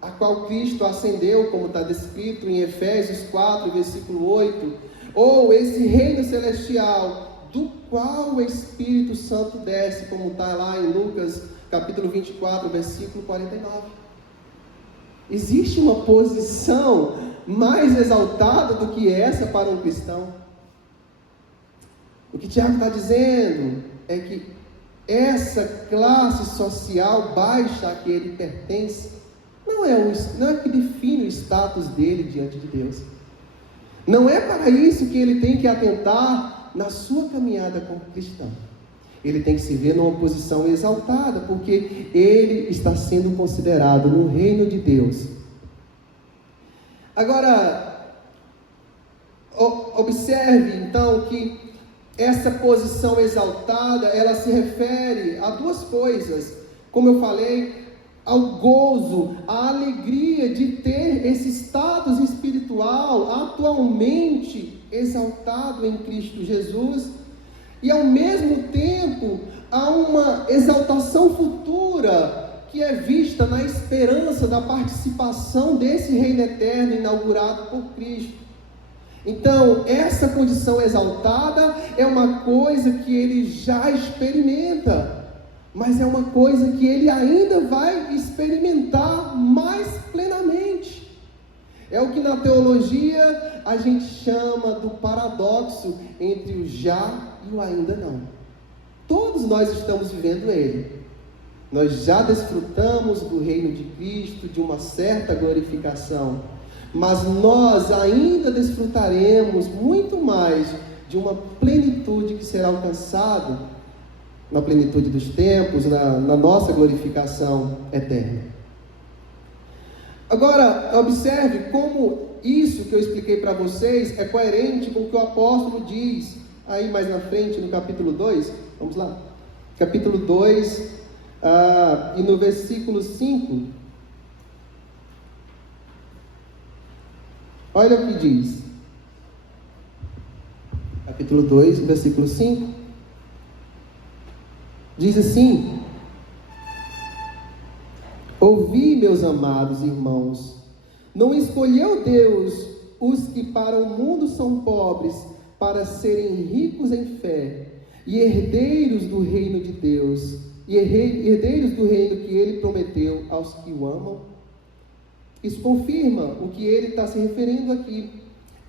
a qual Cristo ascendeu, como está descrito em Efésios 4, versículo 8, ou esse reino celestial, do qual o Espírito Santo desce, como está lá em Lucas, capítulo 24, versículo 49. Existe uma posição mais exaltada do que essa para um cristão. O que Tiago está dizendo é que essa classe social baixa a que ele pertence não é que define o status dele diante de Deus. Não é para isso que ele tem que atentar na sua caminhada como cristão. Ele tem que se ver numa posição exaltada, porque ele está sendo considerado no reino de Deus. Agora, observe então que essa posição exaltada, ela se refere a duas coisas. Como eu falei, ao gozo, à alegria de ter esse status espiritual atualmente exaltado em Cristo Jesus, e ao mesmo tempo há uma exaltação futura que é vista na esperança da participação desse reino eterno inaugurado por Cristo. Então, essa condição exaltada é uma coisa que ele já experimenta, mas é uma coisa que ele ainda vai experimentar mais plenamente. É o que na teologia a gente chama do paradoxo entre o já e o ainda não. Todos nós estamos vivendo ele. Nós já desfrutamos do reino de Cristo, de uma certa glorificação, mas nós ainda desfrutaremos muito mais de uma plenitude que será alcançada na plenitude dos tempos, na nossa glorificação eterna. Agora, observe como isso que eu expliquei para vocês é coerente com o que o apóstolo diz aí mais na frente, no capítulo 2. Vamos lá. Capítulo 2, e no versículo 5. Olha o que diz. Capítulo 2, versículo 5. Diz assim: ouvi, meus amados irmãos, não escolheu Deus os que para o mundo são pobres, para serem ricos em fé, e herdeiros do reino de Deus, e herdeiros do reino que ele prometeu aos que o amam? Isso confirma o que ele está se referindo aqui,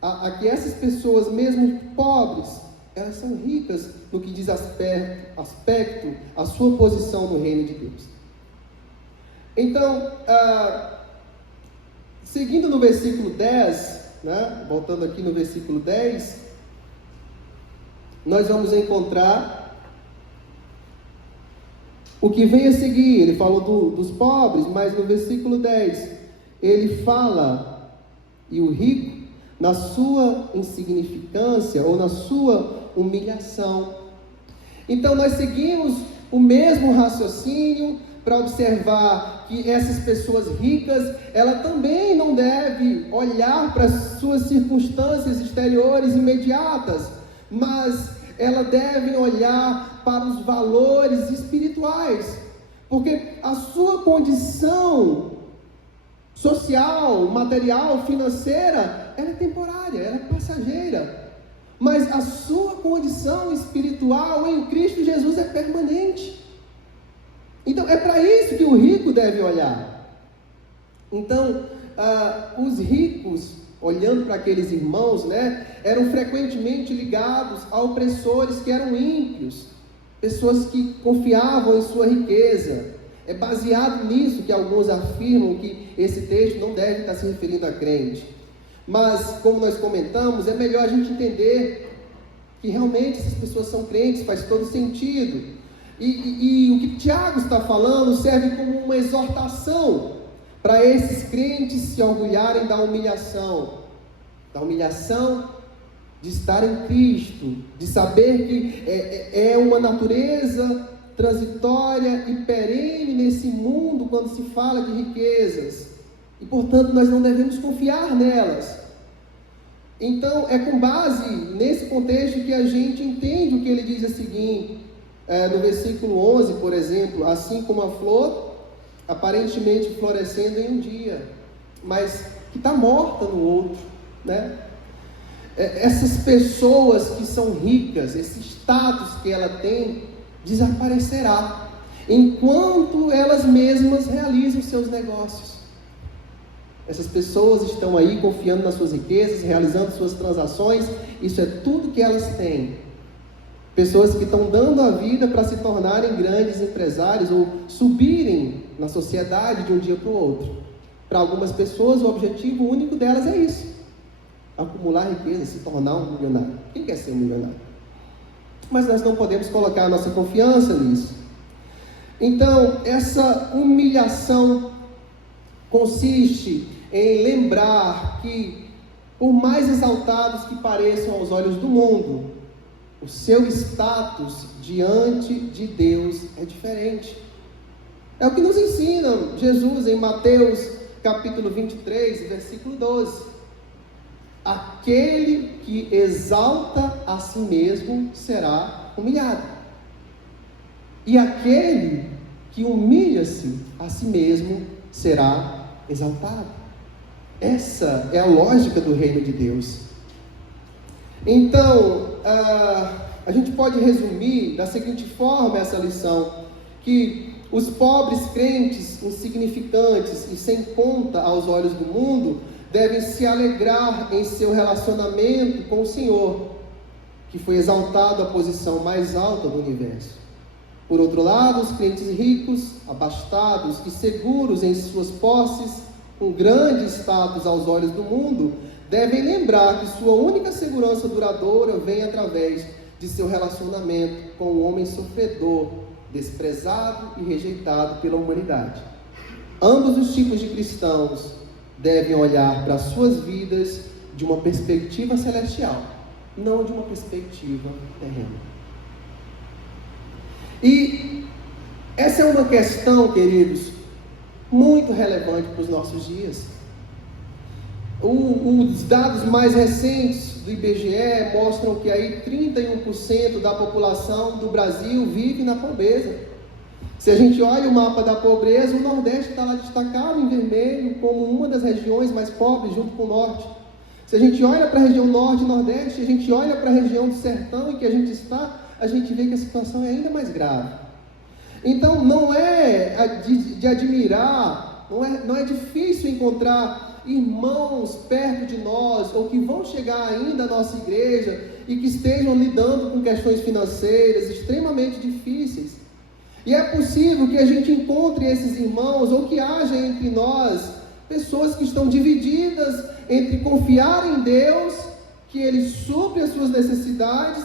a que essas pessoas, mesmo pobres, elas são ricas no que diz aspecto a sua posição no reino de Deus. Então, seguindo no versículo 10, né, voltando aqui no versículo 10, nós vamos encontrar o que vem a seguir, ele falou dos pobres, mas no versículo 10, ele fala, e o rico, na sua insignificância ou na sua humilhação. Então nós seguimos o mesmo raciocínio para observar que essas pessoas ricas, ela também não deve olhar para as suas circunstâncias exteriores imediatas, mas ela deve olhar para os valores espirituais, porque a sua condição social, material, financeira, ela é temporária, ela é passageira, mas a sua condição espiritual em Cristo Jesus é permanente. Então é para isso que o rico deve olhar. Então os ricos, olhando para aqueles irmãos, eram frequentemente ligados a opressores que eram ímpios, pessoas que confiavam em sua riqueza. É baseado nisso que alguns afirmam que esse texto não deve estar se referindo a crente. Mas, como nós comentamos, é melhor a gente entender que realmente essas pessoas são crentes, faz todo sentido. E o que Tiago está falando serve como uma exortação para esses crentes se orgulharem da humilhação de estar em Cristo, de saber que é uma natureza transitória e perene nesse mundo quando se fala de riquezas, e portanto nós não devemos confiar nelas. Então é com base nesse contexto que a gente entende o que ele diz a seguir, no versículo 11, por exemplo: assim como a flor aparentemente florescendo em um dia, mas que está morta no outro, essas pessoas que são ricas, esse status que ela tem, desaparecerá, enquanto elas mesmas realizam seus negócios. Essas pessoas estão aí confiando nas suas riquezas, realizando suas transações, isso é tudo que elas têm. Pessoas que estão dando a vida para se tornarem grandes empresários ou subirem na sociedade de um dia para o outro. Para algumas pessoas o objetivo único delas é isso: acumular riqueza, se tornar um milionário. Quem quer ser um milionário? Mas nós não podemos colocar a nossa confiança nisso. Então, essa humilhação consiste em lembrar que, por mais exaltados que pareçam aos olhos do mundo, o seu status diante de Deus é diferente. É o que nos ensina Jesus em Mateus capítulo 23, versículo 12. Aquele que exalta a si mesmo será humilhado, e aquele que humilha-se a si mesmo será exaltado. Essa é a lógica do reino de Deus. Então, a gente pode resumir da seguinte forma essa lição: que os pobres crentes insignificantes e sem conta aos olhos do mundo devem se alegrar em seu relacionamento com o Senhor, que foi exaltado à posição mais alta do universo. Por outro lado, os crentes ricos, abastados e seguros em suas posses, com grande status aos olhos do mundo, devem lembrar que sua única segurança duradoura vem através de seu relacionamento com o homem sofredor, desprezado e rejeitado pela humanidade. Ambos os tipos de cristãos devem olhar para as suas vidas de uma perspectiva celestial, não de uma perspectiva terrena. E essa é uma questão, queridos, muito relevante para os nossos dias. Os dados mais recentes do IBGE mostram que aí 31% da população do Brasil vive na pobreza. Se a gente olha o mapa da pobreza, o Nordeste está lá destacado em vermelho como uma das regiões mais pobres, junto com o Norte. Se a gente olha para a região Norte e Nordeste, a gente olha para a região do Sertão em que a gente está, a gente vê que a situação é ainda mais grave. Então, não é de admirar, não é difícil encontrar irmãos perto de nós, ou que vão chegar ainda à nossa igreja, e que estejam lidando com questões financeiras extremamente difíceis. E é possível que a gente encontre esses irmãos, ou que haja entre nós pessoas que estão divididas entre confiar em Deus, que Ele supre as suas necessidades,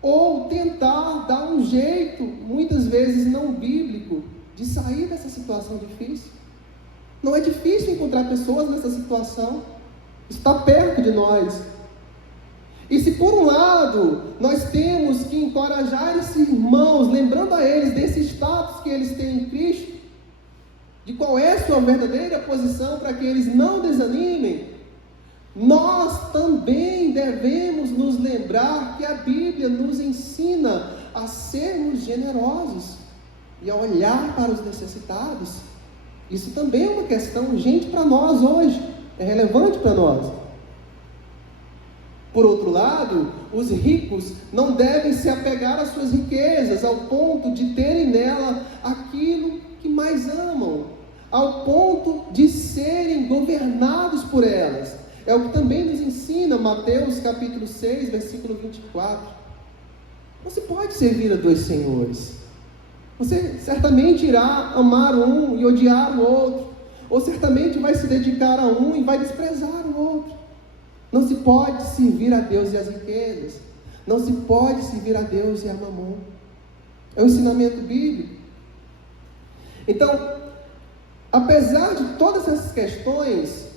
ou tentar dar um jeito, muitas vezes não bíblico, de sair dessa situação difícil. Não é difícil encontrar pessoas nessa situação, está perto de nós. E se por um lado nós temos que encorajar esses irmãos, lembrando a eles desse status que eles têm em Cristo, de qual é a sua verdadeira posição para que eles não desanimem, nós também devemos nos lembrar que a Bíblia nos ensina a sermos generosos e a olhar para os necessitados. Isso também é uma questão urgente para nós hoje, é relevante para nós. Por outro lado, os ricos não devem se apegar às suas riquezas ao ponto de terem nela aquilo que mais amam, ao ponto de serem governados por elas. É o que também nos ensina Mateus capítulo 6, versículo 24. Não se pode servir a dois senhores. Você certamente irá amar um e odiar o outro, ou certamente vai se dedicar a um e vai desprezar o outro. Não se pode servir a Deus e as riquezas. Não se pode servir a Deus e a mamon. É um ensinamento bíblico. Então, apesar de todas essas questões,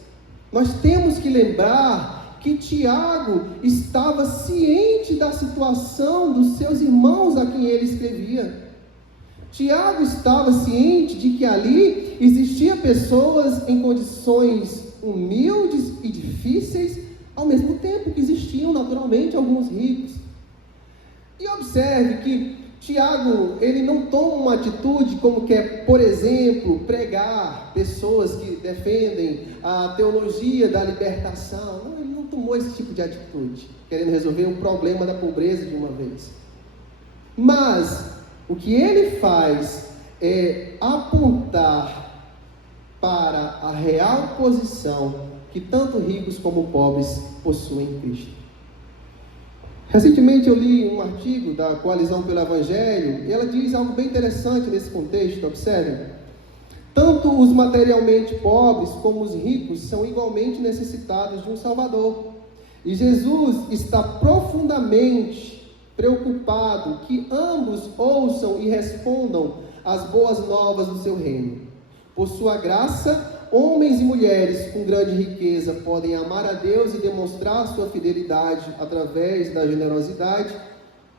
nós temos que lembrar que Tiago estava ciente da situação dos seus irmãos a quem ele escrevia. Tiago estava ciente de que ali existiam pessoas em condições humildes e difíceis, ao mesmo tempo que existiam naturalmente alguns ricos. E observe que Tiago, ele não toma uma atitude como quer, por exemplo, pregar pessoas que defendem a teologia da libertação. Não, ele não tomou esse tipo de atitude, querendo resolver o problema da pobreza de uma vez. Mas o que ele faz é apontar para a real posição que tanto ricos como pobres possuem em Cristo. Recentemente eu li um artigo da Coalizão pelo Evangelho, e ela diz algo bem interessante nesse contexto, observem. Tanto os materialmente pobres como os ricos são igualmente necessitados de um Salvador. E Jesus está profundamente preocupado que ambos ouçam e respondam às boas novas do seu reino. Por sua graça, homens e mulheres com grande riqueza podem amar a Deus e demonstrar sua fidelidade através da generosidade,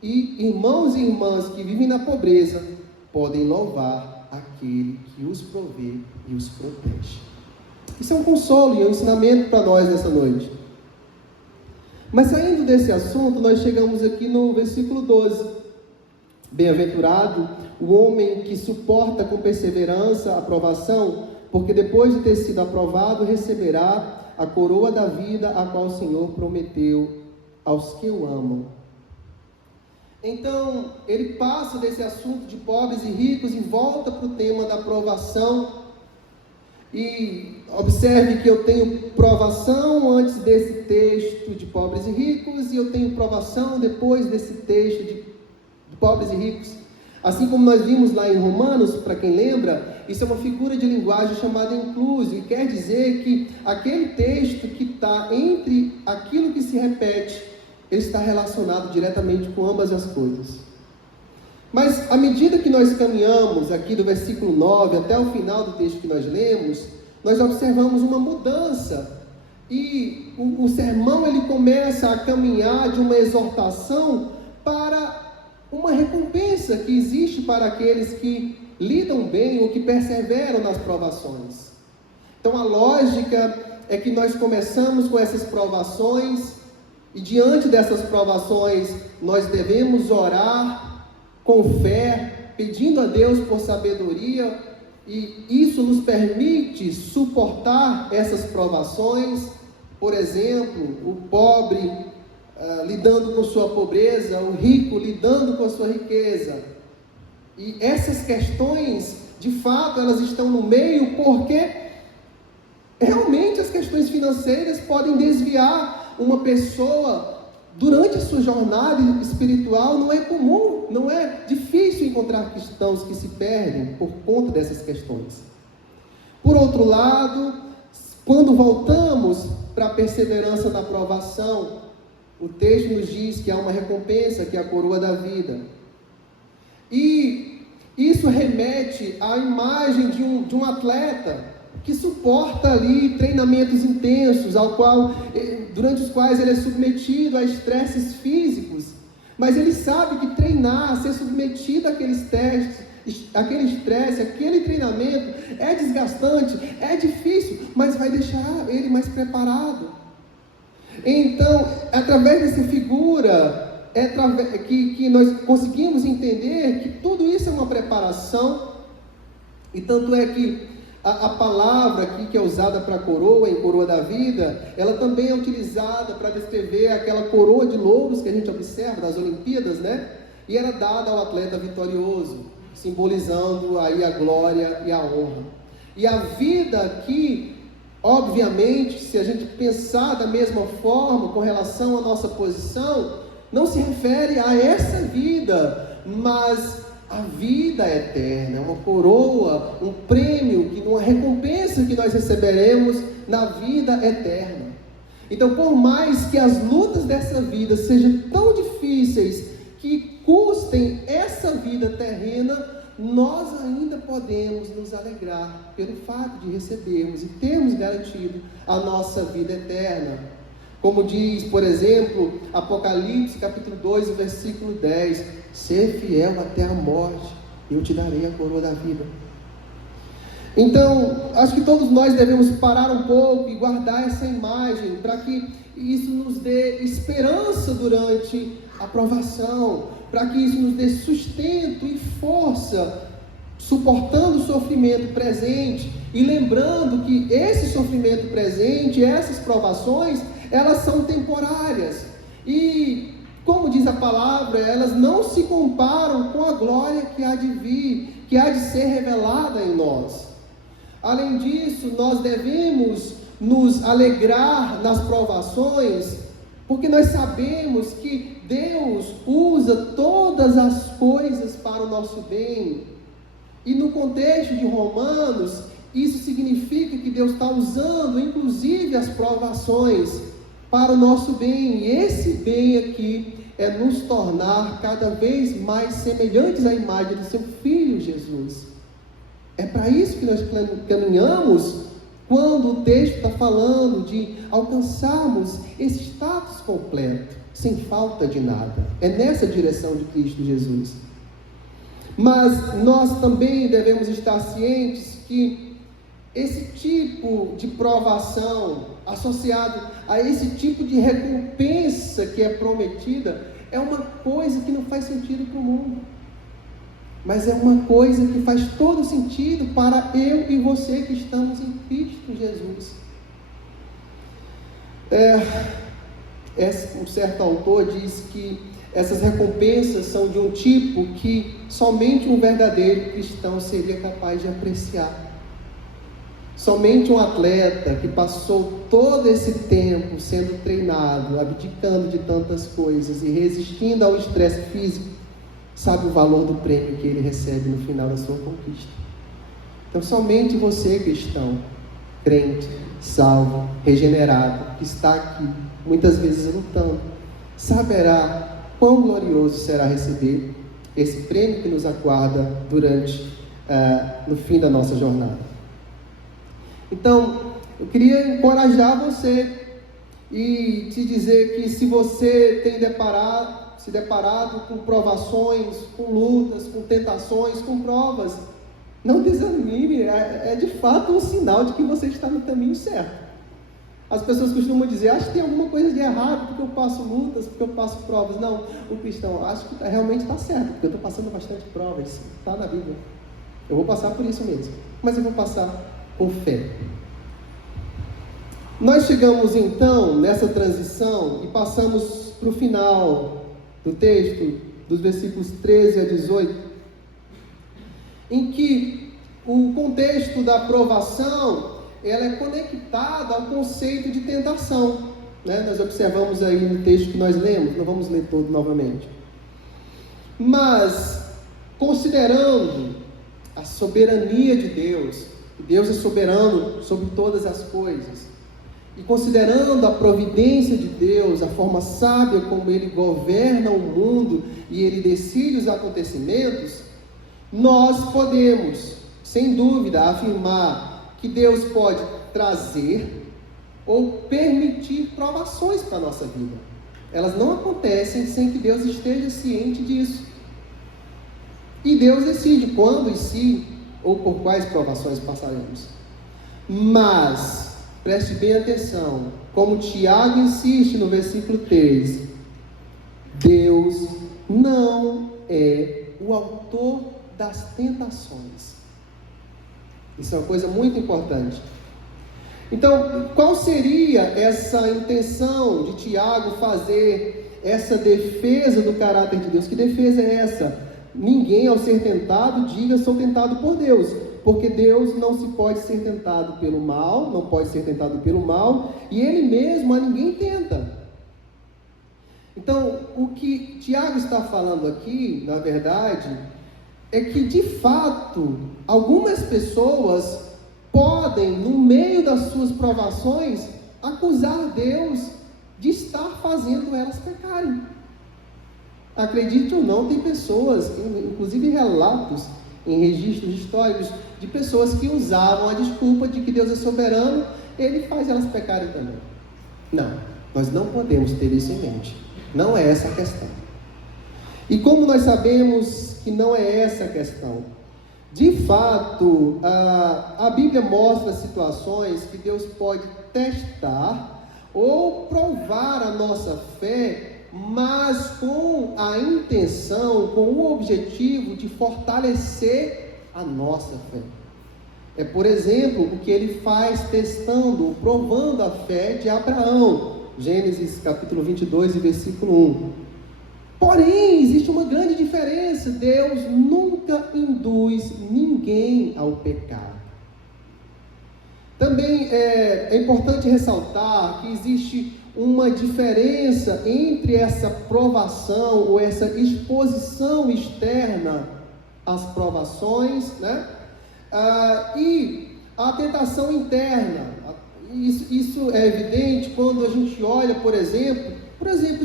e irmãos e irmãs que vivem na pobreza podem louvar aquele que os provê e os protege. Isso é um consolo e um ensinamento para nós nessa noite. Mas saindo desse assunto, nós chegamos aqui no versículo 12. Bem-aventurado o homem que suporta com perseverança a provação, porque depois de ter sido aprovado, receberá a coroa da vida, a qual o Senhor prometeu aos que o amam. Então, ele passa desse assunto de pobres e ricos e volta para o tema da provação. E observe que eu tenho provação antes desse texto de pobres e ricos, e eu tenho provação depois desse texto de pobres e ricos. Assim como nós vimos lá em Romanos, para quem lembra, isso é uma figura de linguagem chamada inclusio, e quer dizer que aquele texto que está entre aquilo que se repete, ele está relacionado diretamente com ambas as coisas. Mas à medida que nós caminhamos aqui do versículo 9 até o final do texto que nós lemos, nós observamos uma mudança, e o sermão ele começa a caminhar de uma exortação para uma recompensa que existe para aqueles que lidam bem ou que perseveram nas provações. Então a lógica é que nós começamos com essas provações, e diante dessas provações nós devemos orar com fé, pedindo a Deus por sabedoria, e isso nos permite suportar essas provações. Por exemplo, o pobre lidando com sua pobreza, o rico lidando com a sua riqueza. E essas questões, de fato, elas estão no meio, porque realmente as questões financeiras podem desviar uma pessoa durante a sua jornada espiritual. Não é comum, não é difícil encontrar cristãos que se perdem por conta dessas questões. Por outro lado, quando voltamos para a perseverança da provação, o texto nos diz que há uma recompensa, que é a coroa da vida. E isso remete à imagem de um atleta que suporta ali treinamentos intensos, durante os quais ele é submetido a estresses físicos, mas ele sabe que treinar, ser submetido àqueles testes, aquele estresse, aquele treinamento é desgastante, é difícil, mas vai deixar ele mais preparado. Então, através dessa figura, que nós conseguimos entender que tudo isso é uma preparação, e tanto é que a palavra aqui que é usada para coroa, em coroa da vida, ela também é utilizada para descrever aquela coroa de louros que a gente observa das Olimpíadas, né? E era dada ao atleta vitorioso, simbolizando aí a glória e a honra. E a vida aqui, obviamente, se a gente pensar da mesma forma com relação à nossa posição, não se refere a essa vida, mas a vida eterna, uma coroa, um prêmio, uma recompensa que nós receberemos na vida eterna. Então, por mais que as lutas dessa vida sejam tão difíceis, que custem essa vida terrena, nós ainda podemos nos alegrar pelo fato de recebermos e termos garantido a nossa vida eterna. Como diz, por exemplo, Apocalipse capítulo 2, versículo 10, ser fiel até a morte, eu te darei a coroa da vida. Então, acho que todos nós devemos parar um pouco e guardar essa imagem, para que isso nos dê esperança durante a provação, para que isso nos dê sustento e força, suportando o sofrimento presente, e lembrando que esse sofrimento presente, essas provações, elas são temporárias, e como diz a palavra, elas não se comparam com a glória que há de vir, que há de ser revelada em nós. Além disso, nós devemos nos alegrar nas provações, porque nós sabemos que Deus usa todas as coisas para o nosso bem. E no contexto de Romanos, isso significa que Deus está usando, inclusive, as provações para o nosso bem. E esse bem aqui é nos tornar cada vez mais semelhantes à imagem do seu Filho Jesus. É para isso que nós caminhamos quando o texto está falando de alcançarmos esse status completo, sem falta de nada. É nessa direção de Cristo Jesus. Mas nós também devemos estar cientes que esse tipo de provação, associado a esse tipo de recompensa que é prometida, é uma coisa que não faz sentido para o mundo. Mas é uma coisa que faz todo sentido para eu e você que estamos em Cristo Jesus. Um certo autor diz que essas recompensas são de um tipo que somente um verdadeiro cristão seria capaz de apreciar. Somente um atleta que passou todo esse tempo sendo treinado, abdicando de tantas coisas e resistindo ao estresse físico, sabe o valor do prêmio que ele recebe no final da sua conquista. Então, somente você, cristão, crente, salvo, regenerado, que está aqui, muitas vezes lutando, saberá quão glorioso será receber esse prêmio que nos aguarda no fim da nossa jornada. Então, eu queria encorajar você e te dizer que se você tem se deparado com provações, com lutas, com tentações, com provas, não desanime, é de fato um sinal de que você está no caminho certo. As pessoas costumam dizer, acho que tem alguma coisa de errado, porque eu passo lutas, porque eu passo provas. Não, o cristão, acho que realmente está certo, porque eu estou passando bastante provas, está na Bíblia. Eu vou passar por isso mesmo, mas eu vou passar com fé. Nós chegamos então nessa transição e passamos para o final do texto, dos versículos 13 a 18, em que o contexto da provação, ela é conectada ao conceito de tentação, né? Nós observamos aí no texto que nós lemos, não vamos ler todo novamente. Mas, considerando a soberania de Deus, que Deus é soberano sobre todas as coisas, e considerando a providência de Deus, a forma sábia como Ele governa o mundo e Ele decide os acontecimentos, nós podemos, sem dúvida, afirmar que Deus pode trazer ou permitir provações para a nossa vida. Elas não acontecem sem que Deus esteja ciente disso. E Deus decide quando e se ou por quais provações passaremos. Mas, preste bem atenção, como Tiago insiste no versículo 13, Deus não é o autor das tentações. Isso é uma coisa muito importante. Então, qual seria essa intenção de Tiago fazer essa defesa do caráter de Deus? Que defesa é essa? Ninguém, ao ser tentado, diga: sou tentado por Deus, porque Deus não se pode ser tentado pelo mal, não pode ser tentado pelo mal, e Ele mesmo a ninguém tenta. Então, o que Tiago está falando aqui, na verdade, é que, de fato, algumas pessoas podem, no meio das suas provações, acusar Deus de estar fazendo elas pecarem. Acredite ou não, tem pessoas, inclusive relatos em registros históricos, de pessoas que usavam a desculpa de que Deus é soberano, Ele faz elas pecarem também. Não, nós não podemos ter isso em mente. Não é essa a questão. E como nós sabemos que não é essa a questão? De fato, a Bíblia mostra situações que Deus pode testar ou provar a nossa fé, mas com a intenção, com o objetivo de fortalecer a nossa fé. É, por exemplo, o que Ele faz testando, provando a fé de Abraão. Gênesis capítulo 22 e versículo 1. Porém, existe uma grande diferença. Deus nunca induz ninguém ao pecado. Também é importante ressaltar que existe uma diferença entre essa provação ou essa exposição externa às provações, né? E a tentação interna. Isso é evidente quando a gente olha, por exemplo,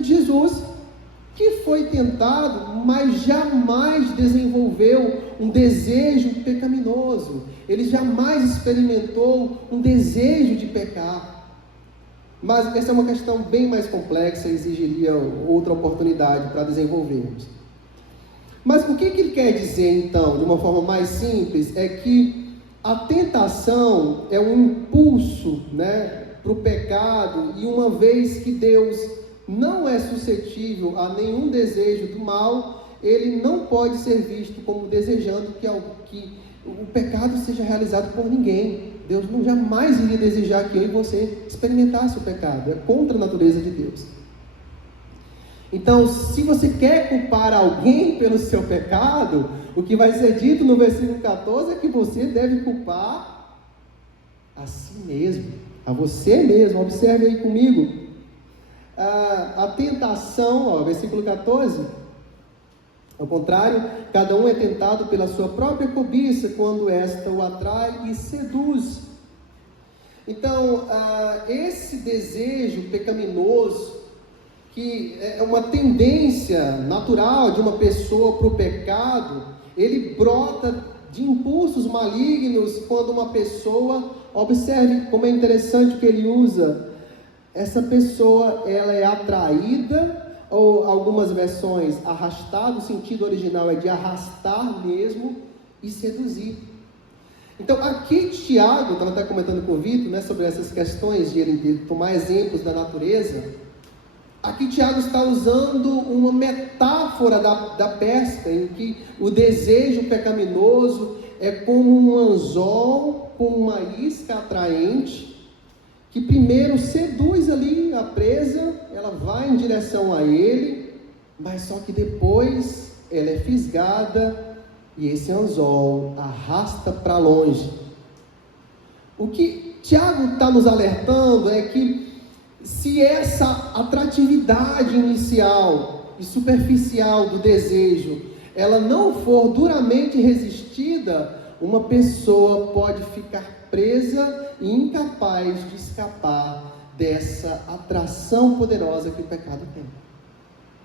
de Jesus, que foi tentado, mas jamais desenvolveu um desejo pecaminoso. Ele jamais experimentou um desejo de pecar. Mas essa é uma questão bem mais complexa, exigiria outra oportunidade para desenvolvermos. Mas o que ele quer dizer, então, de uma forma mais simples, é que a tentação é um impulso, né, para o pecado, e uma vez que Deus não é suscetível a nenhum desejo do mal, Ele não pode ser visto como desejando que o pecado seja realizado por ninguém. Deus jamais iria desejar que eu e você experimentasse o pecado. É contra a natureza de Deus. Então, se você quer culpar alguém pelo seu pecado, o que vai ser dito no versículo 14 é que você deve culpar a si mesmo, a você mesmo. Observe aí comigo. A tentação, versículo 14, ao contrário, cada um é tentado pela sua própria cobiça, quando esta o atrai e seduz. Então, esse desejo pecaminoso, que é uma tendência natural de uma pessoa para o pecado, ele brota de impulsos malignos quando uma pessoa, observe como é interessante o que ele usa, essa pessoa ela é atraída, ou algumas versões arrastada, o sentido original é de arrastar mesmo e seduzir. Então aqui Tiago, estava até comentando com o Vitor, né, sobre essas questões de ele tomar exemplos da natureza. Aqui Tiago está usando uma metáfora da pesca, em que o desejo pecaminoso é como um anzol com uma isca atraente, que primeiro seduz ali a presa, ela vai em direção a ele, mas só que depois ela é fisgada e esse anzol arrasta para longe. O que Tiago está nos alertando é que se essa atratividade inicial e superficial do desejo, ela não for duramente resistida, uma pessoa pode ficar presa e incapaz de escapar dessa atração poderosa que o pecado tem.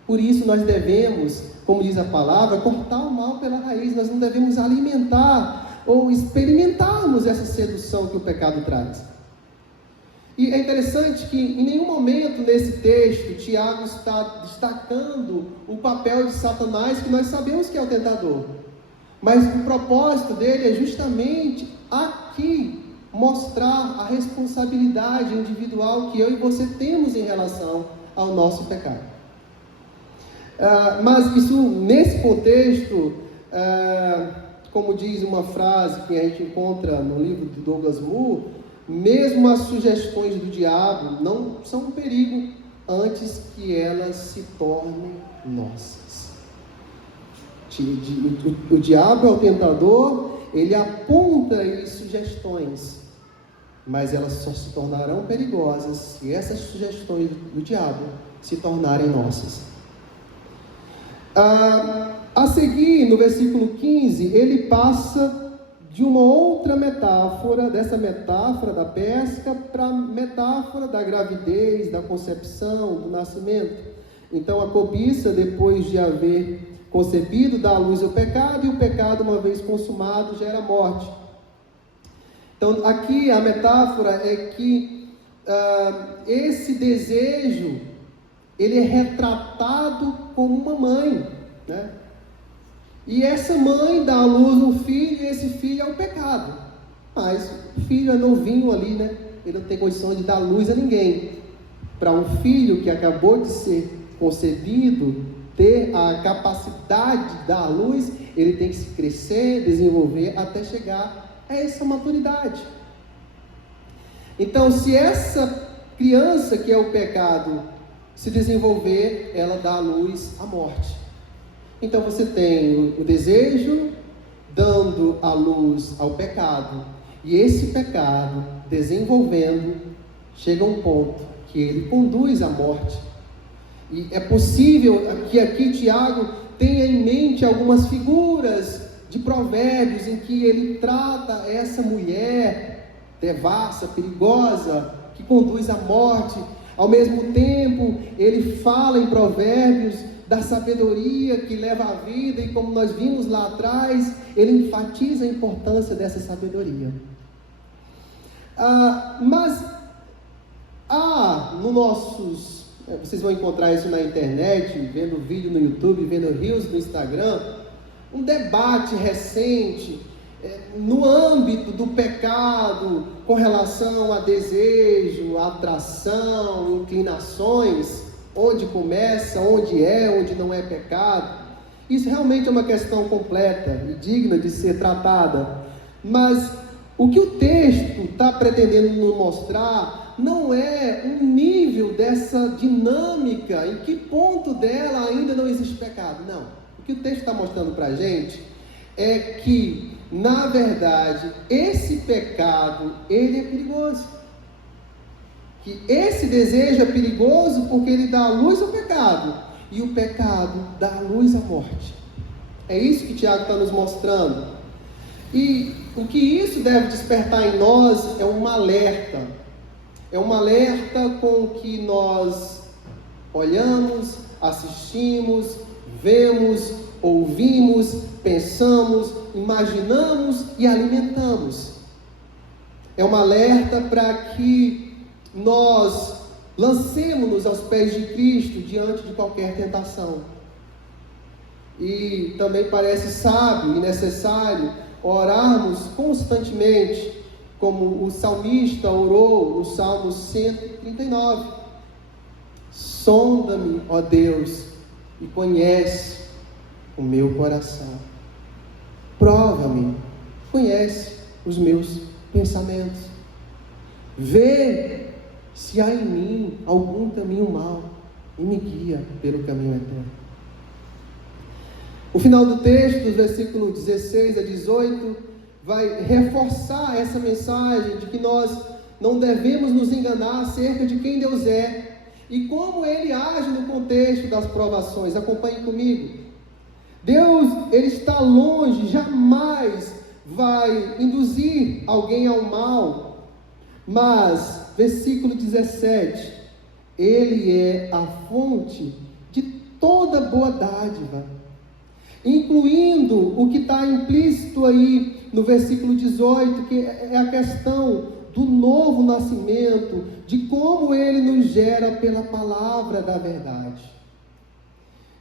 Por isso nós devemos, como diz a palavra, cortar o mal pela raiz. Nós não devemos alimentar ou experimentarmos essa sedução que o pecado traz. E é interessante que em nenhum momento nesse texto Tiago está destacando o papel de Satanás, que nós sabemos que é o tentador. Mas o propósito dele é justamente aqui mostrar a responsabilidade individual que eu e você temos em relação ao nosso pecado. Mas isso, nesse contexto, como diz uma frase que a gente encontra no livro de Douglas Moo, mesmo as sugestões do diabo não são um perigo antes que elas se tornem nossas. O diabo é o tentador, ele aponta aí sugestões, mas elas só se tornarão perigosas se essas sugestões do diabo se tornarem nossas. A seguir, no versículo 15, ele passa de uma outra metáfora, dessa metáfora da pesca, para a metáfora da gravidez, da concepção, do nascimento. Então, a cobiça, depois de haver concebido, dá à luz o pecado, e o pecado, uma vez consumado, gera morte. Então, aqui a metáfora é que esse desejo, ele é retratado como uma mãe, né? E essa mãe dá à luz um filho, e esse filho é o pecado. Mas o filho é novinho ali, né? Ele não tem condição de dar luz a ninguém. Para um filho que acabou de ser concebido, ter a capacidade de dar luz, ele tem que se crescer, desenvolver, até chegar a essa maturidade. Então, se essa criança que é o pecado se desenvolver, ela dá à luz à morte. Então você tem o desejo dando à luz ao pecado, e esse pecado desenvolvendo, chega a um ponto que ele conduz à morte. E é possível que aqui Tiago tenha em mente algumas figuras de provérbios em que ele trata essa mulher devassa, perigosa, que conduz à morte. Ao mesmo tempo, ele fala em provérbios da sabedoria que leva à vida, e como nós vimos lá atrás, ele enfatiza a importância dessa sabedoria. Mas há vocês vão encontrar isso na internet, vendo vídeo no YouTube, vendo reels no Instagram, um debate recente no âmbito do pecado com relação a desejo, atração, inclinações, onde começa, onde não é pecado. Isso realmente é uma questão completa e digna de ser tratada. Mas o que o texto está pretendendo nos mostrar não é um nível dessa dinâmica, em que ponto dela ainda não existe pecado. Não. O que o texto está mostrando para a gente é que, na verdade, esse pecado, ele é perigoso. Que esse desejo é perigoso porque ele dá luz ao pecado, e o pecado dá luz à morte. É isso que Tiago está nos mostrando. E o que isso deve despertar em nós é um alerta. É um alerta com que nós olhamos, assistimos, vemos, ouvimos, pensamos, imaginamos e alimentamos. É um alerta para que nós lancemos-nos aos pés de Cristo diante de qualquer tentação. E também parece sábio e necessário orarmos constantemente, como o salmista orou no Salmo 139. Sonda-me, ó Deus, e conhece o meu coração. Prova-me, conhece os meus pensamentos. Vê se há em mim algum caminho mau e me guia pelo caminho eterno. O final do texto, dos versículos 16 a 18, vai reforçar essa mensagem de que nós não devemos nos enganar acerca de quem Deus é e como Ele age no contexto das provações. Acompanhe comigo. Deus, Ele está longe, jamais vai induzir alguém ao mal, mas versículo 17, Ele é a fonte de toda boa dádiva, incluindo o que está implícito aí no versículo 18, que é a questão do novo nascimento, de como Ele nos gera pela palavra da verdade.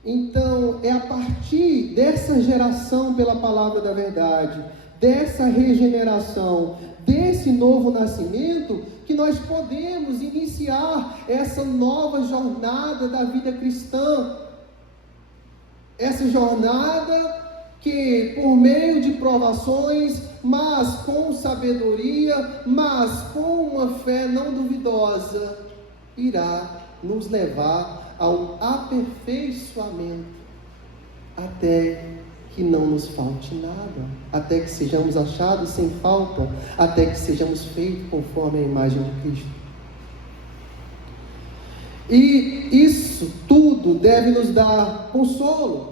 Então, é a partir dessa geração pela palavra da verdade, dessa regeneração, desse novo nascimento, que nós podemos iniciar essa nova jornada da vida cristã. Essa jornada que, por meio de provações, mas com sabedoria, mas com uma fé não duvidosa, irá nos levar ao aperfeiçoamento, até que não nos falte nada, até que sejamos achados sem falta, até que sejamos feitos conforme a imagem de Cristo. E isso tudo deve nos dar consolo.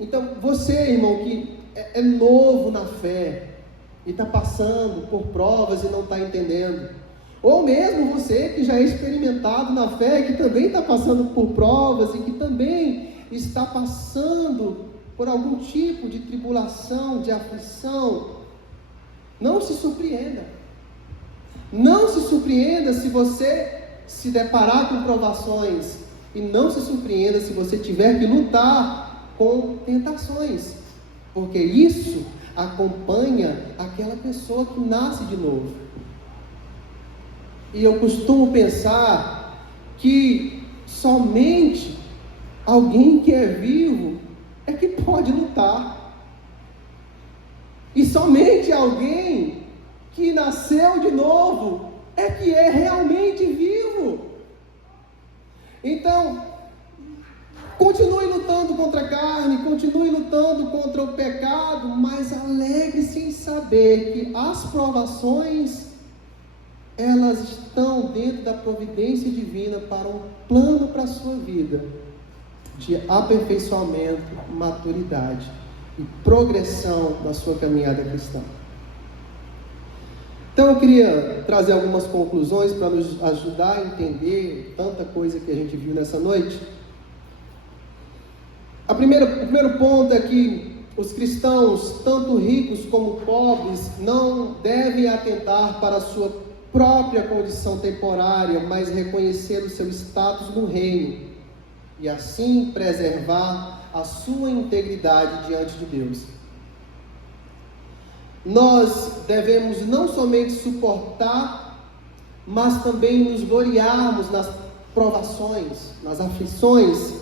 Então, você, irmão, que é novo na fé e está passando por provas e não está entendendo, ou mesmo você que já é experimentado na fé, que também está passando por provas e que também está passando por algum tipo de tribulação, de aflição, não se surpreenda. Não se surpreenda se você se deparar com provações, e não se surpreenda se você tiver que lutar com tentações, porque isso acompanha aquela pessoa que nasce de novo. E eu costumo pensar que somente alguém que é vivo é que pode lutar, e somente alguém que nasceu de novo é que é realmente vivo. Então, continue lutando contra a carne, continue lutando contra o pecado, mas alegre-se em saber que as provações, elas estão dentro da providência divina para um plano para a sua vida, de aperfeiçoamento, maturidade e progressão na sua caminhada cristã. Então eu queria trazer algumas conclusões para nos ajudar a entender tanta coisa que a gente viu nessa noite. O primeiro ponto é que os cristãos, tanto ricos como pobres, não devem atentar para a sua própria condição temporária, mas reconhecer o seu status no reino, e assim preservar a sua integridade diante de Deus. Nós devemos não somente suportar, mas também nos gloriarmos nas provações, nas aflições,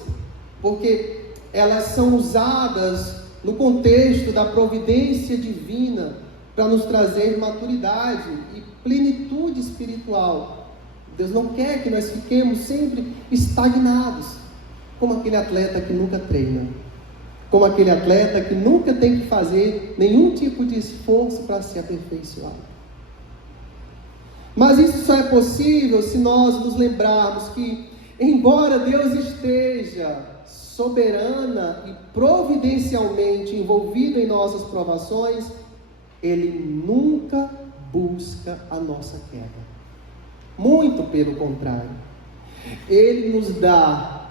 porque elas são usadas no contexto da providência divina para nos trazer maturidade e plenitude espiritual. Deus não quer que nós fiquemos sempre estagnados, como aquele atleta que nunca treina, como aquele atleta que nunca tem que fazer nenhum tipo de esforço para se aperfeiçoar. Mas isso só é possível se nós nos lembrarmos que, embora Deus esteja soberana e providencialmente envolvido em nossas provações, Ele nunca busca a nossa queda. Muito pelo contrário. Ele nos dá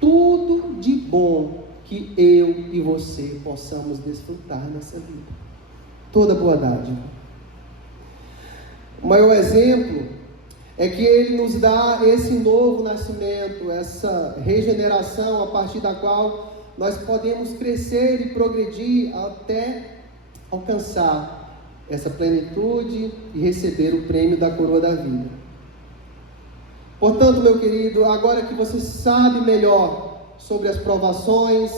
tudo de bom que eu e você possamos desfrutar nessa vida. Toda boa dádiva. O maior exemplo é que Ele nos dá esse novo nascimento, essa regeneração a partir da qual nós podemos crescer e progredir até alcançar essa plenitude e receber o prêmio da coroa da vida. Portanto, meu querido, agora que você sabe melhor sobre as provações,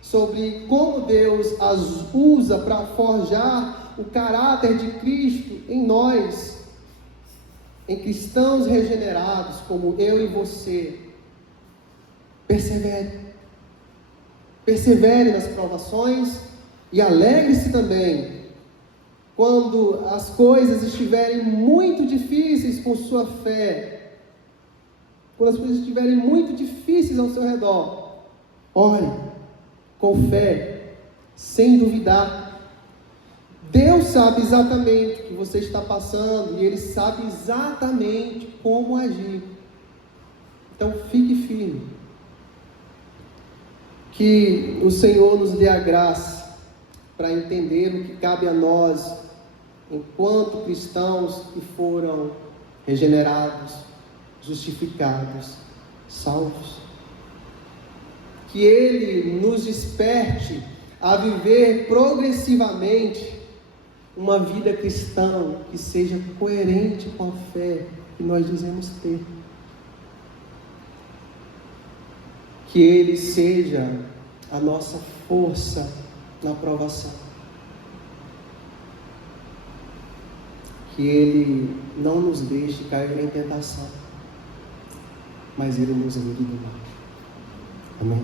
sobre como Deus as usa para forjar o caráter de Cristo em nós, em cristãos regenerados como eu e você, persevere nas provações e alegre-se também quando as coisas estiverem muito difíceis com sua fé, quando as coisas estiverem muito difíceis ao seu redor. Ore com fé, sem duvidar. Deus sabe exatamente o que você está passando e Ele sabe exatamente como agir. Então fique firme. Que o Senhor nos dê a graça para entender o que cabe a nós, enquanto cristãos que foram regenerados, justificados, salvos. Que Ele nos desperte a viver progressivamente uma vida cristã que seja coerente com a fé que nós dizemos ter. Que Ele seja a nossa força na provação. Que Ele não nos deixe cair em tentação, mas Ele nos livre do mal. Amém?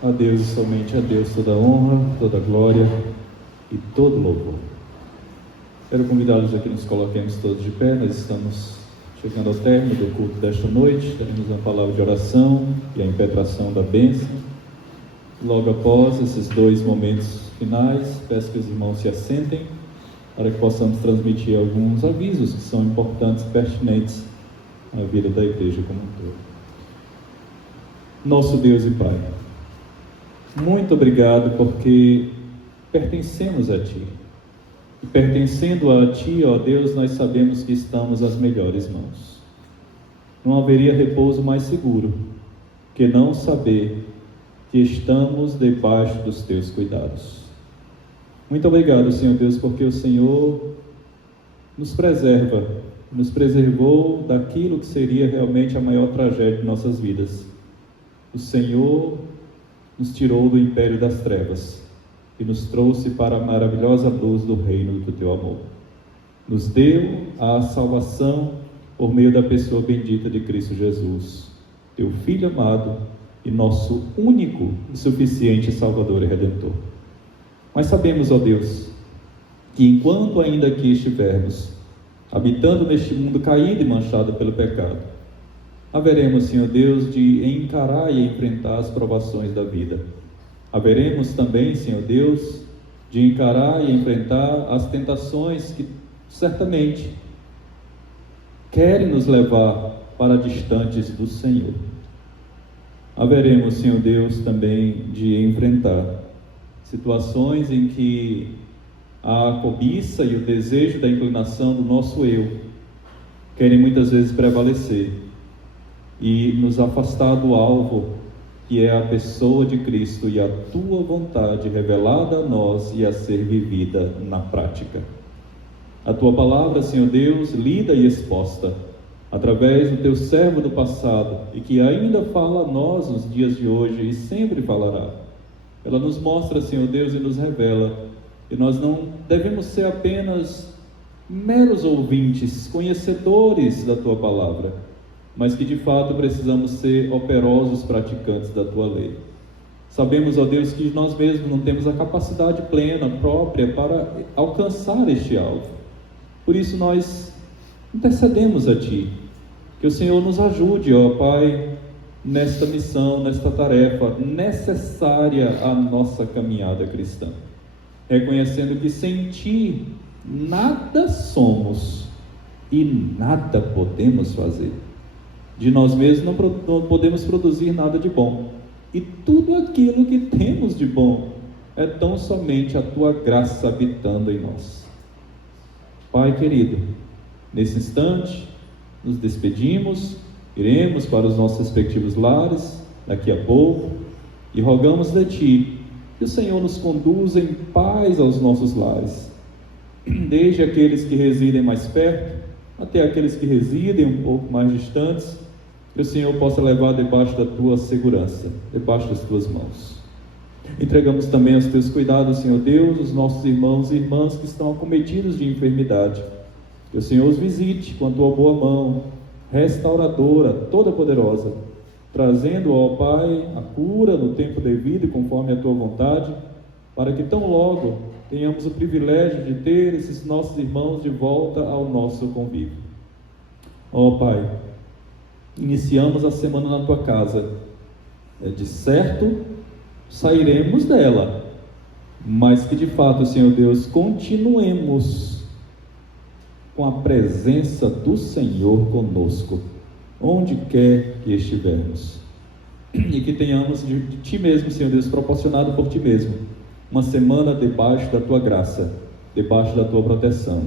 A Deus, somente a Deus, toda honra, toda glória e todo louvor. Quero convidá-los a que nos coloquemos todos de pé. Nós estamos chegando ao término do culto desta noite. Teremos uma palavra de oração e a impetração da bênção. Logo após esses dois momentos finais, peço que os irmãos se assentem para que possamos transmitir alguns avisos que são importantes e pertinentes à vida da igreja como um todo. Nosso Deus e Pai, muito obrigado porque pertencemos a Ti. E pertencendo a Ti, ó Deus, nós sabemos que estamos nas melhores mãos. Não haveria repouso mais seguro que não saber que estamos debaixo dos Teus cuidados. Muito obrigado, Senhor Deus, porque o Senhor nos preserva, nos preservou daquilo que seria realmente a maior tragédia de nossas vidas. O Senhor nos tirou do império das trevas e nos trouxe para a maravilhosa luz do reino do Teu amor. Nos deu a salvação por meio da pessoa bendita de Cristo Jesus, Teu Filho amado e nosso único e suficiente Salvador e Redentor. Mas sabemos, ó Deus, que enquanto ainda aqui estivermos, habitando neste mundo caído e manchado pelo pecado, haveremos, Senhor Deus, de encarar e enfrentar as provações da vida. Haveremos também, Senhor Deus, de encarar e enfrentar as tentações que certamente querem nos levar para distantes do Senhor. Haveremos, Senhor Deus, também de enfrentar situações em que a cobiça e o desejo da inclinação do nosso eu querem muitas vezes prevalecer e nos afastar do alvo, que é a pessoa de Cristo e a Tua vontade revelada a nós e a ser vivida na prática. A Tua palavra, Senhor Deus, lida e exposta através do Teu servo do passado e que ainda fala a nós nos dias de hoje e sempre falará. Ela nos mostra, Senhor Deus, e nos revela que nós não devemos ser apenas meros ouvintes, conhecedores da Tua palavra, mas que de fato precisamos ser operosos praticantes da Tua lei. Sabemos, ó Deus, que nós mesmos não temos a capacidade plena, própria, para alcançar este alvo. Por isso nós intercedemos a Ti, que o Senhor nos ajude, ó Pai, nesta missão, nesta tarefa necessária à nossa caminhada cristã. Reconhecendo que sem Ti nada somos e nada podemos fazer. De nós mesmos não podemos produzir nada de bom. E tudo aquilo que temos de bom é tão somente a Tua graça habitando em nós. Pai querido, nesse instante, nos despedimos, iremos para os nossos respectivos lares daqui a pouco e rogamos de Ti que o Senhor nos conduza em paz aos nossos lares, desde aqueles que residem mais perto até aqueles que residem um pouco mais distantes, que o Senhor possa levar debaixo da Tua segurança, debaixo das Tuas mãos. Entregamos também aos Teus cuidados, Senhor Deus, os nossos irmãos e irmãs que estão acometidos de enfermidade. Que o Senhor os visite com a Tua boa mão, restauradora, toda poderosa, trazendo, ó Pai, a cura no tempo devido e conforme a Tua vontade, para que tão logo tenhamos o privilégio de ter esses nossos irmãos de volta ao nosso convívio. Ó Pai, iniciamos a semana na Tua casa. De certo, sairemos dela, mas que de fato, Senhor Deus, continuemos com a presença do Senhor conosco, onde quer que estivermos, e que tenhamos de Ti mesmo, Senhor Deus, proporcionado por Ti mesmo, uma semana debaixo da Tua graça, debaixo da Tua proteção,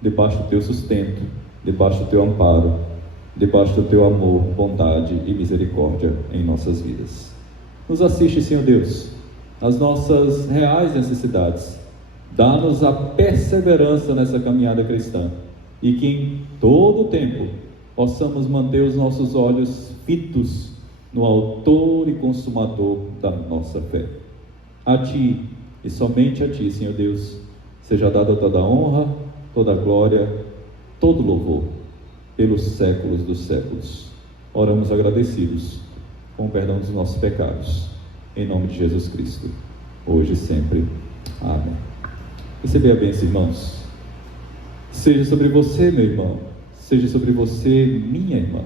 debaixo do Teu sustento, debaixo do Teu amparo, debaixo do Teu amor, bondade e misericórdia em nossas vidas. Nos assiste, Senhor Deus, nas nossas reais necessidades. Dá-nos a perseverança nessa caminhada cristã, e que em todo o tempo possamos manter os nossos olhos fitos no Autor e Consumador da nossa fé. A Ti, e somente a Ti, Senhor Deus, seja dada toda a honra, toda a glória, todo o louvor, pelos séculos dos séculos. Oramos agradecidos, com o perdão dos nossos pecados, em nome de Jesus Cristo, hoje e sempre. Amém. Recebei a bênção, irmãos. Seja sobre você, meu irmão, seja sobre você, minha irmã,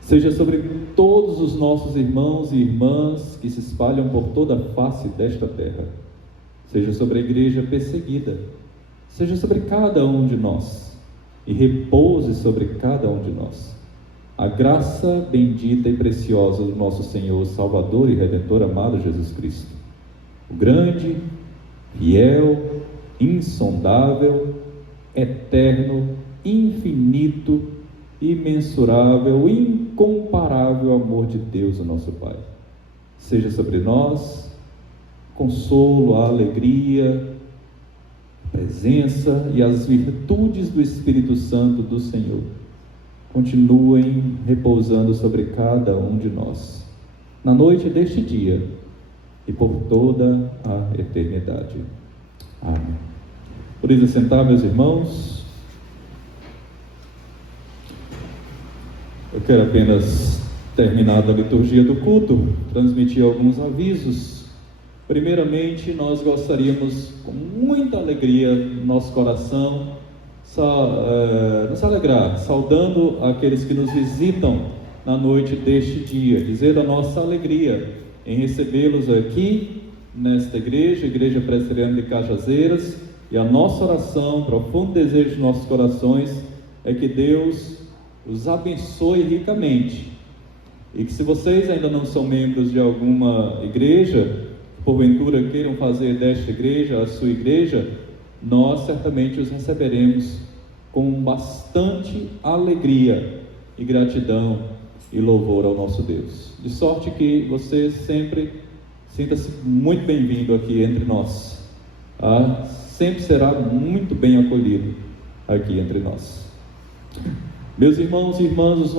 seja sobre todos os nossos irmãos e irmãs que se espalham por toda a face desta terra, seja sobre a igreja perseguida, seja sobre cada um de nós, e repouse sobre cada um de nós a graça bendita e preciosa do nosso Senhor, Salvador e Redentor amado Jesus Cristo, o grande, fiel, insondável, eterno, infinito, imensurável, incomparável amor de Deus, o nosso Pai. Seja sobre nós consolo, a alegria, a presença e as virtudes do Espírito Santo do Senhor continuem repousando sobre cada um de nós, na noite deste dia e por toda a eternidade. Amém. Podem sentar, meus irmãos. Eu quero apenas, terminada a liturgia do culto, transmitir alguns avisos. Primeiramente, nós gostaríamos, com muita alegria no nosso coração, nos alegrar, saudando aqueles que nos visitam na noite deste dia, dizer a nossa alegria em recebê-los aqui, nesta igreja, Igreja Presbiteriana de Cajazeiras, e a nossa oração, profundo desejo de nossos corações, é que Deus os abençoe ricamente, e que se vocês ainda não são membros de alguma igreja, porventura queiram fazer desta igreja a sua igreja, nós certamente os receberemos com bastante alegria e gratidão e louvor ao nosso Deus, de sorte que você sempre sinta-se muito bem-vindo aqui entre nós, sempre será muito bem acolhido aqui entre nós. Meus irmãos e irmãs, os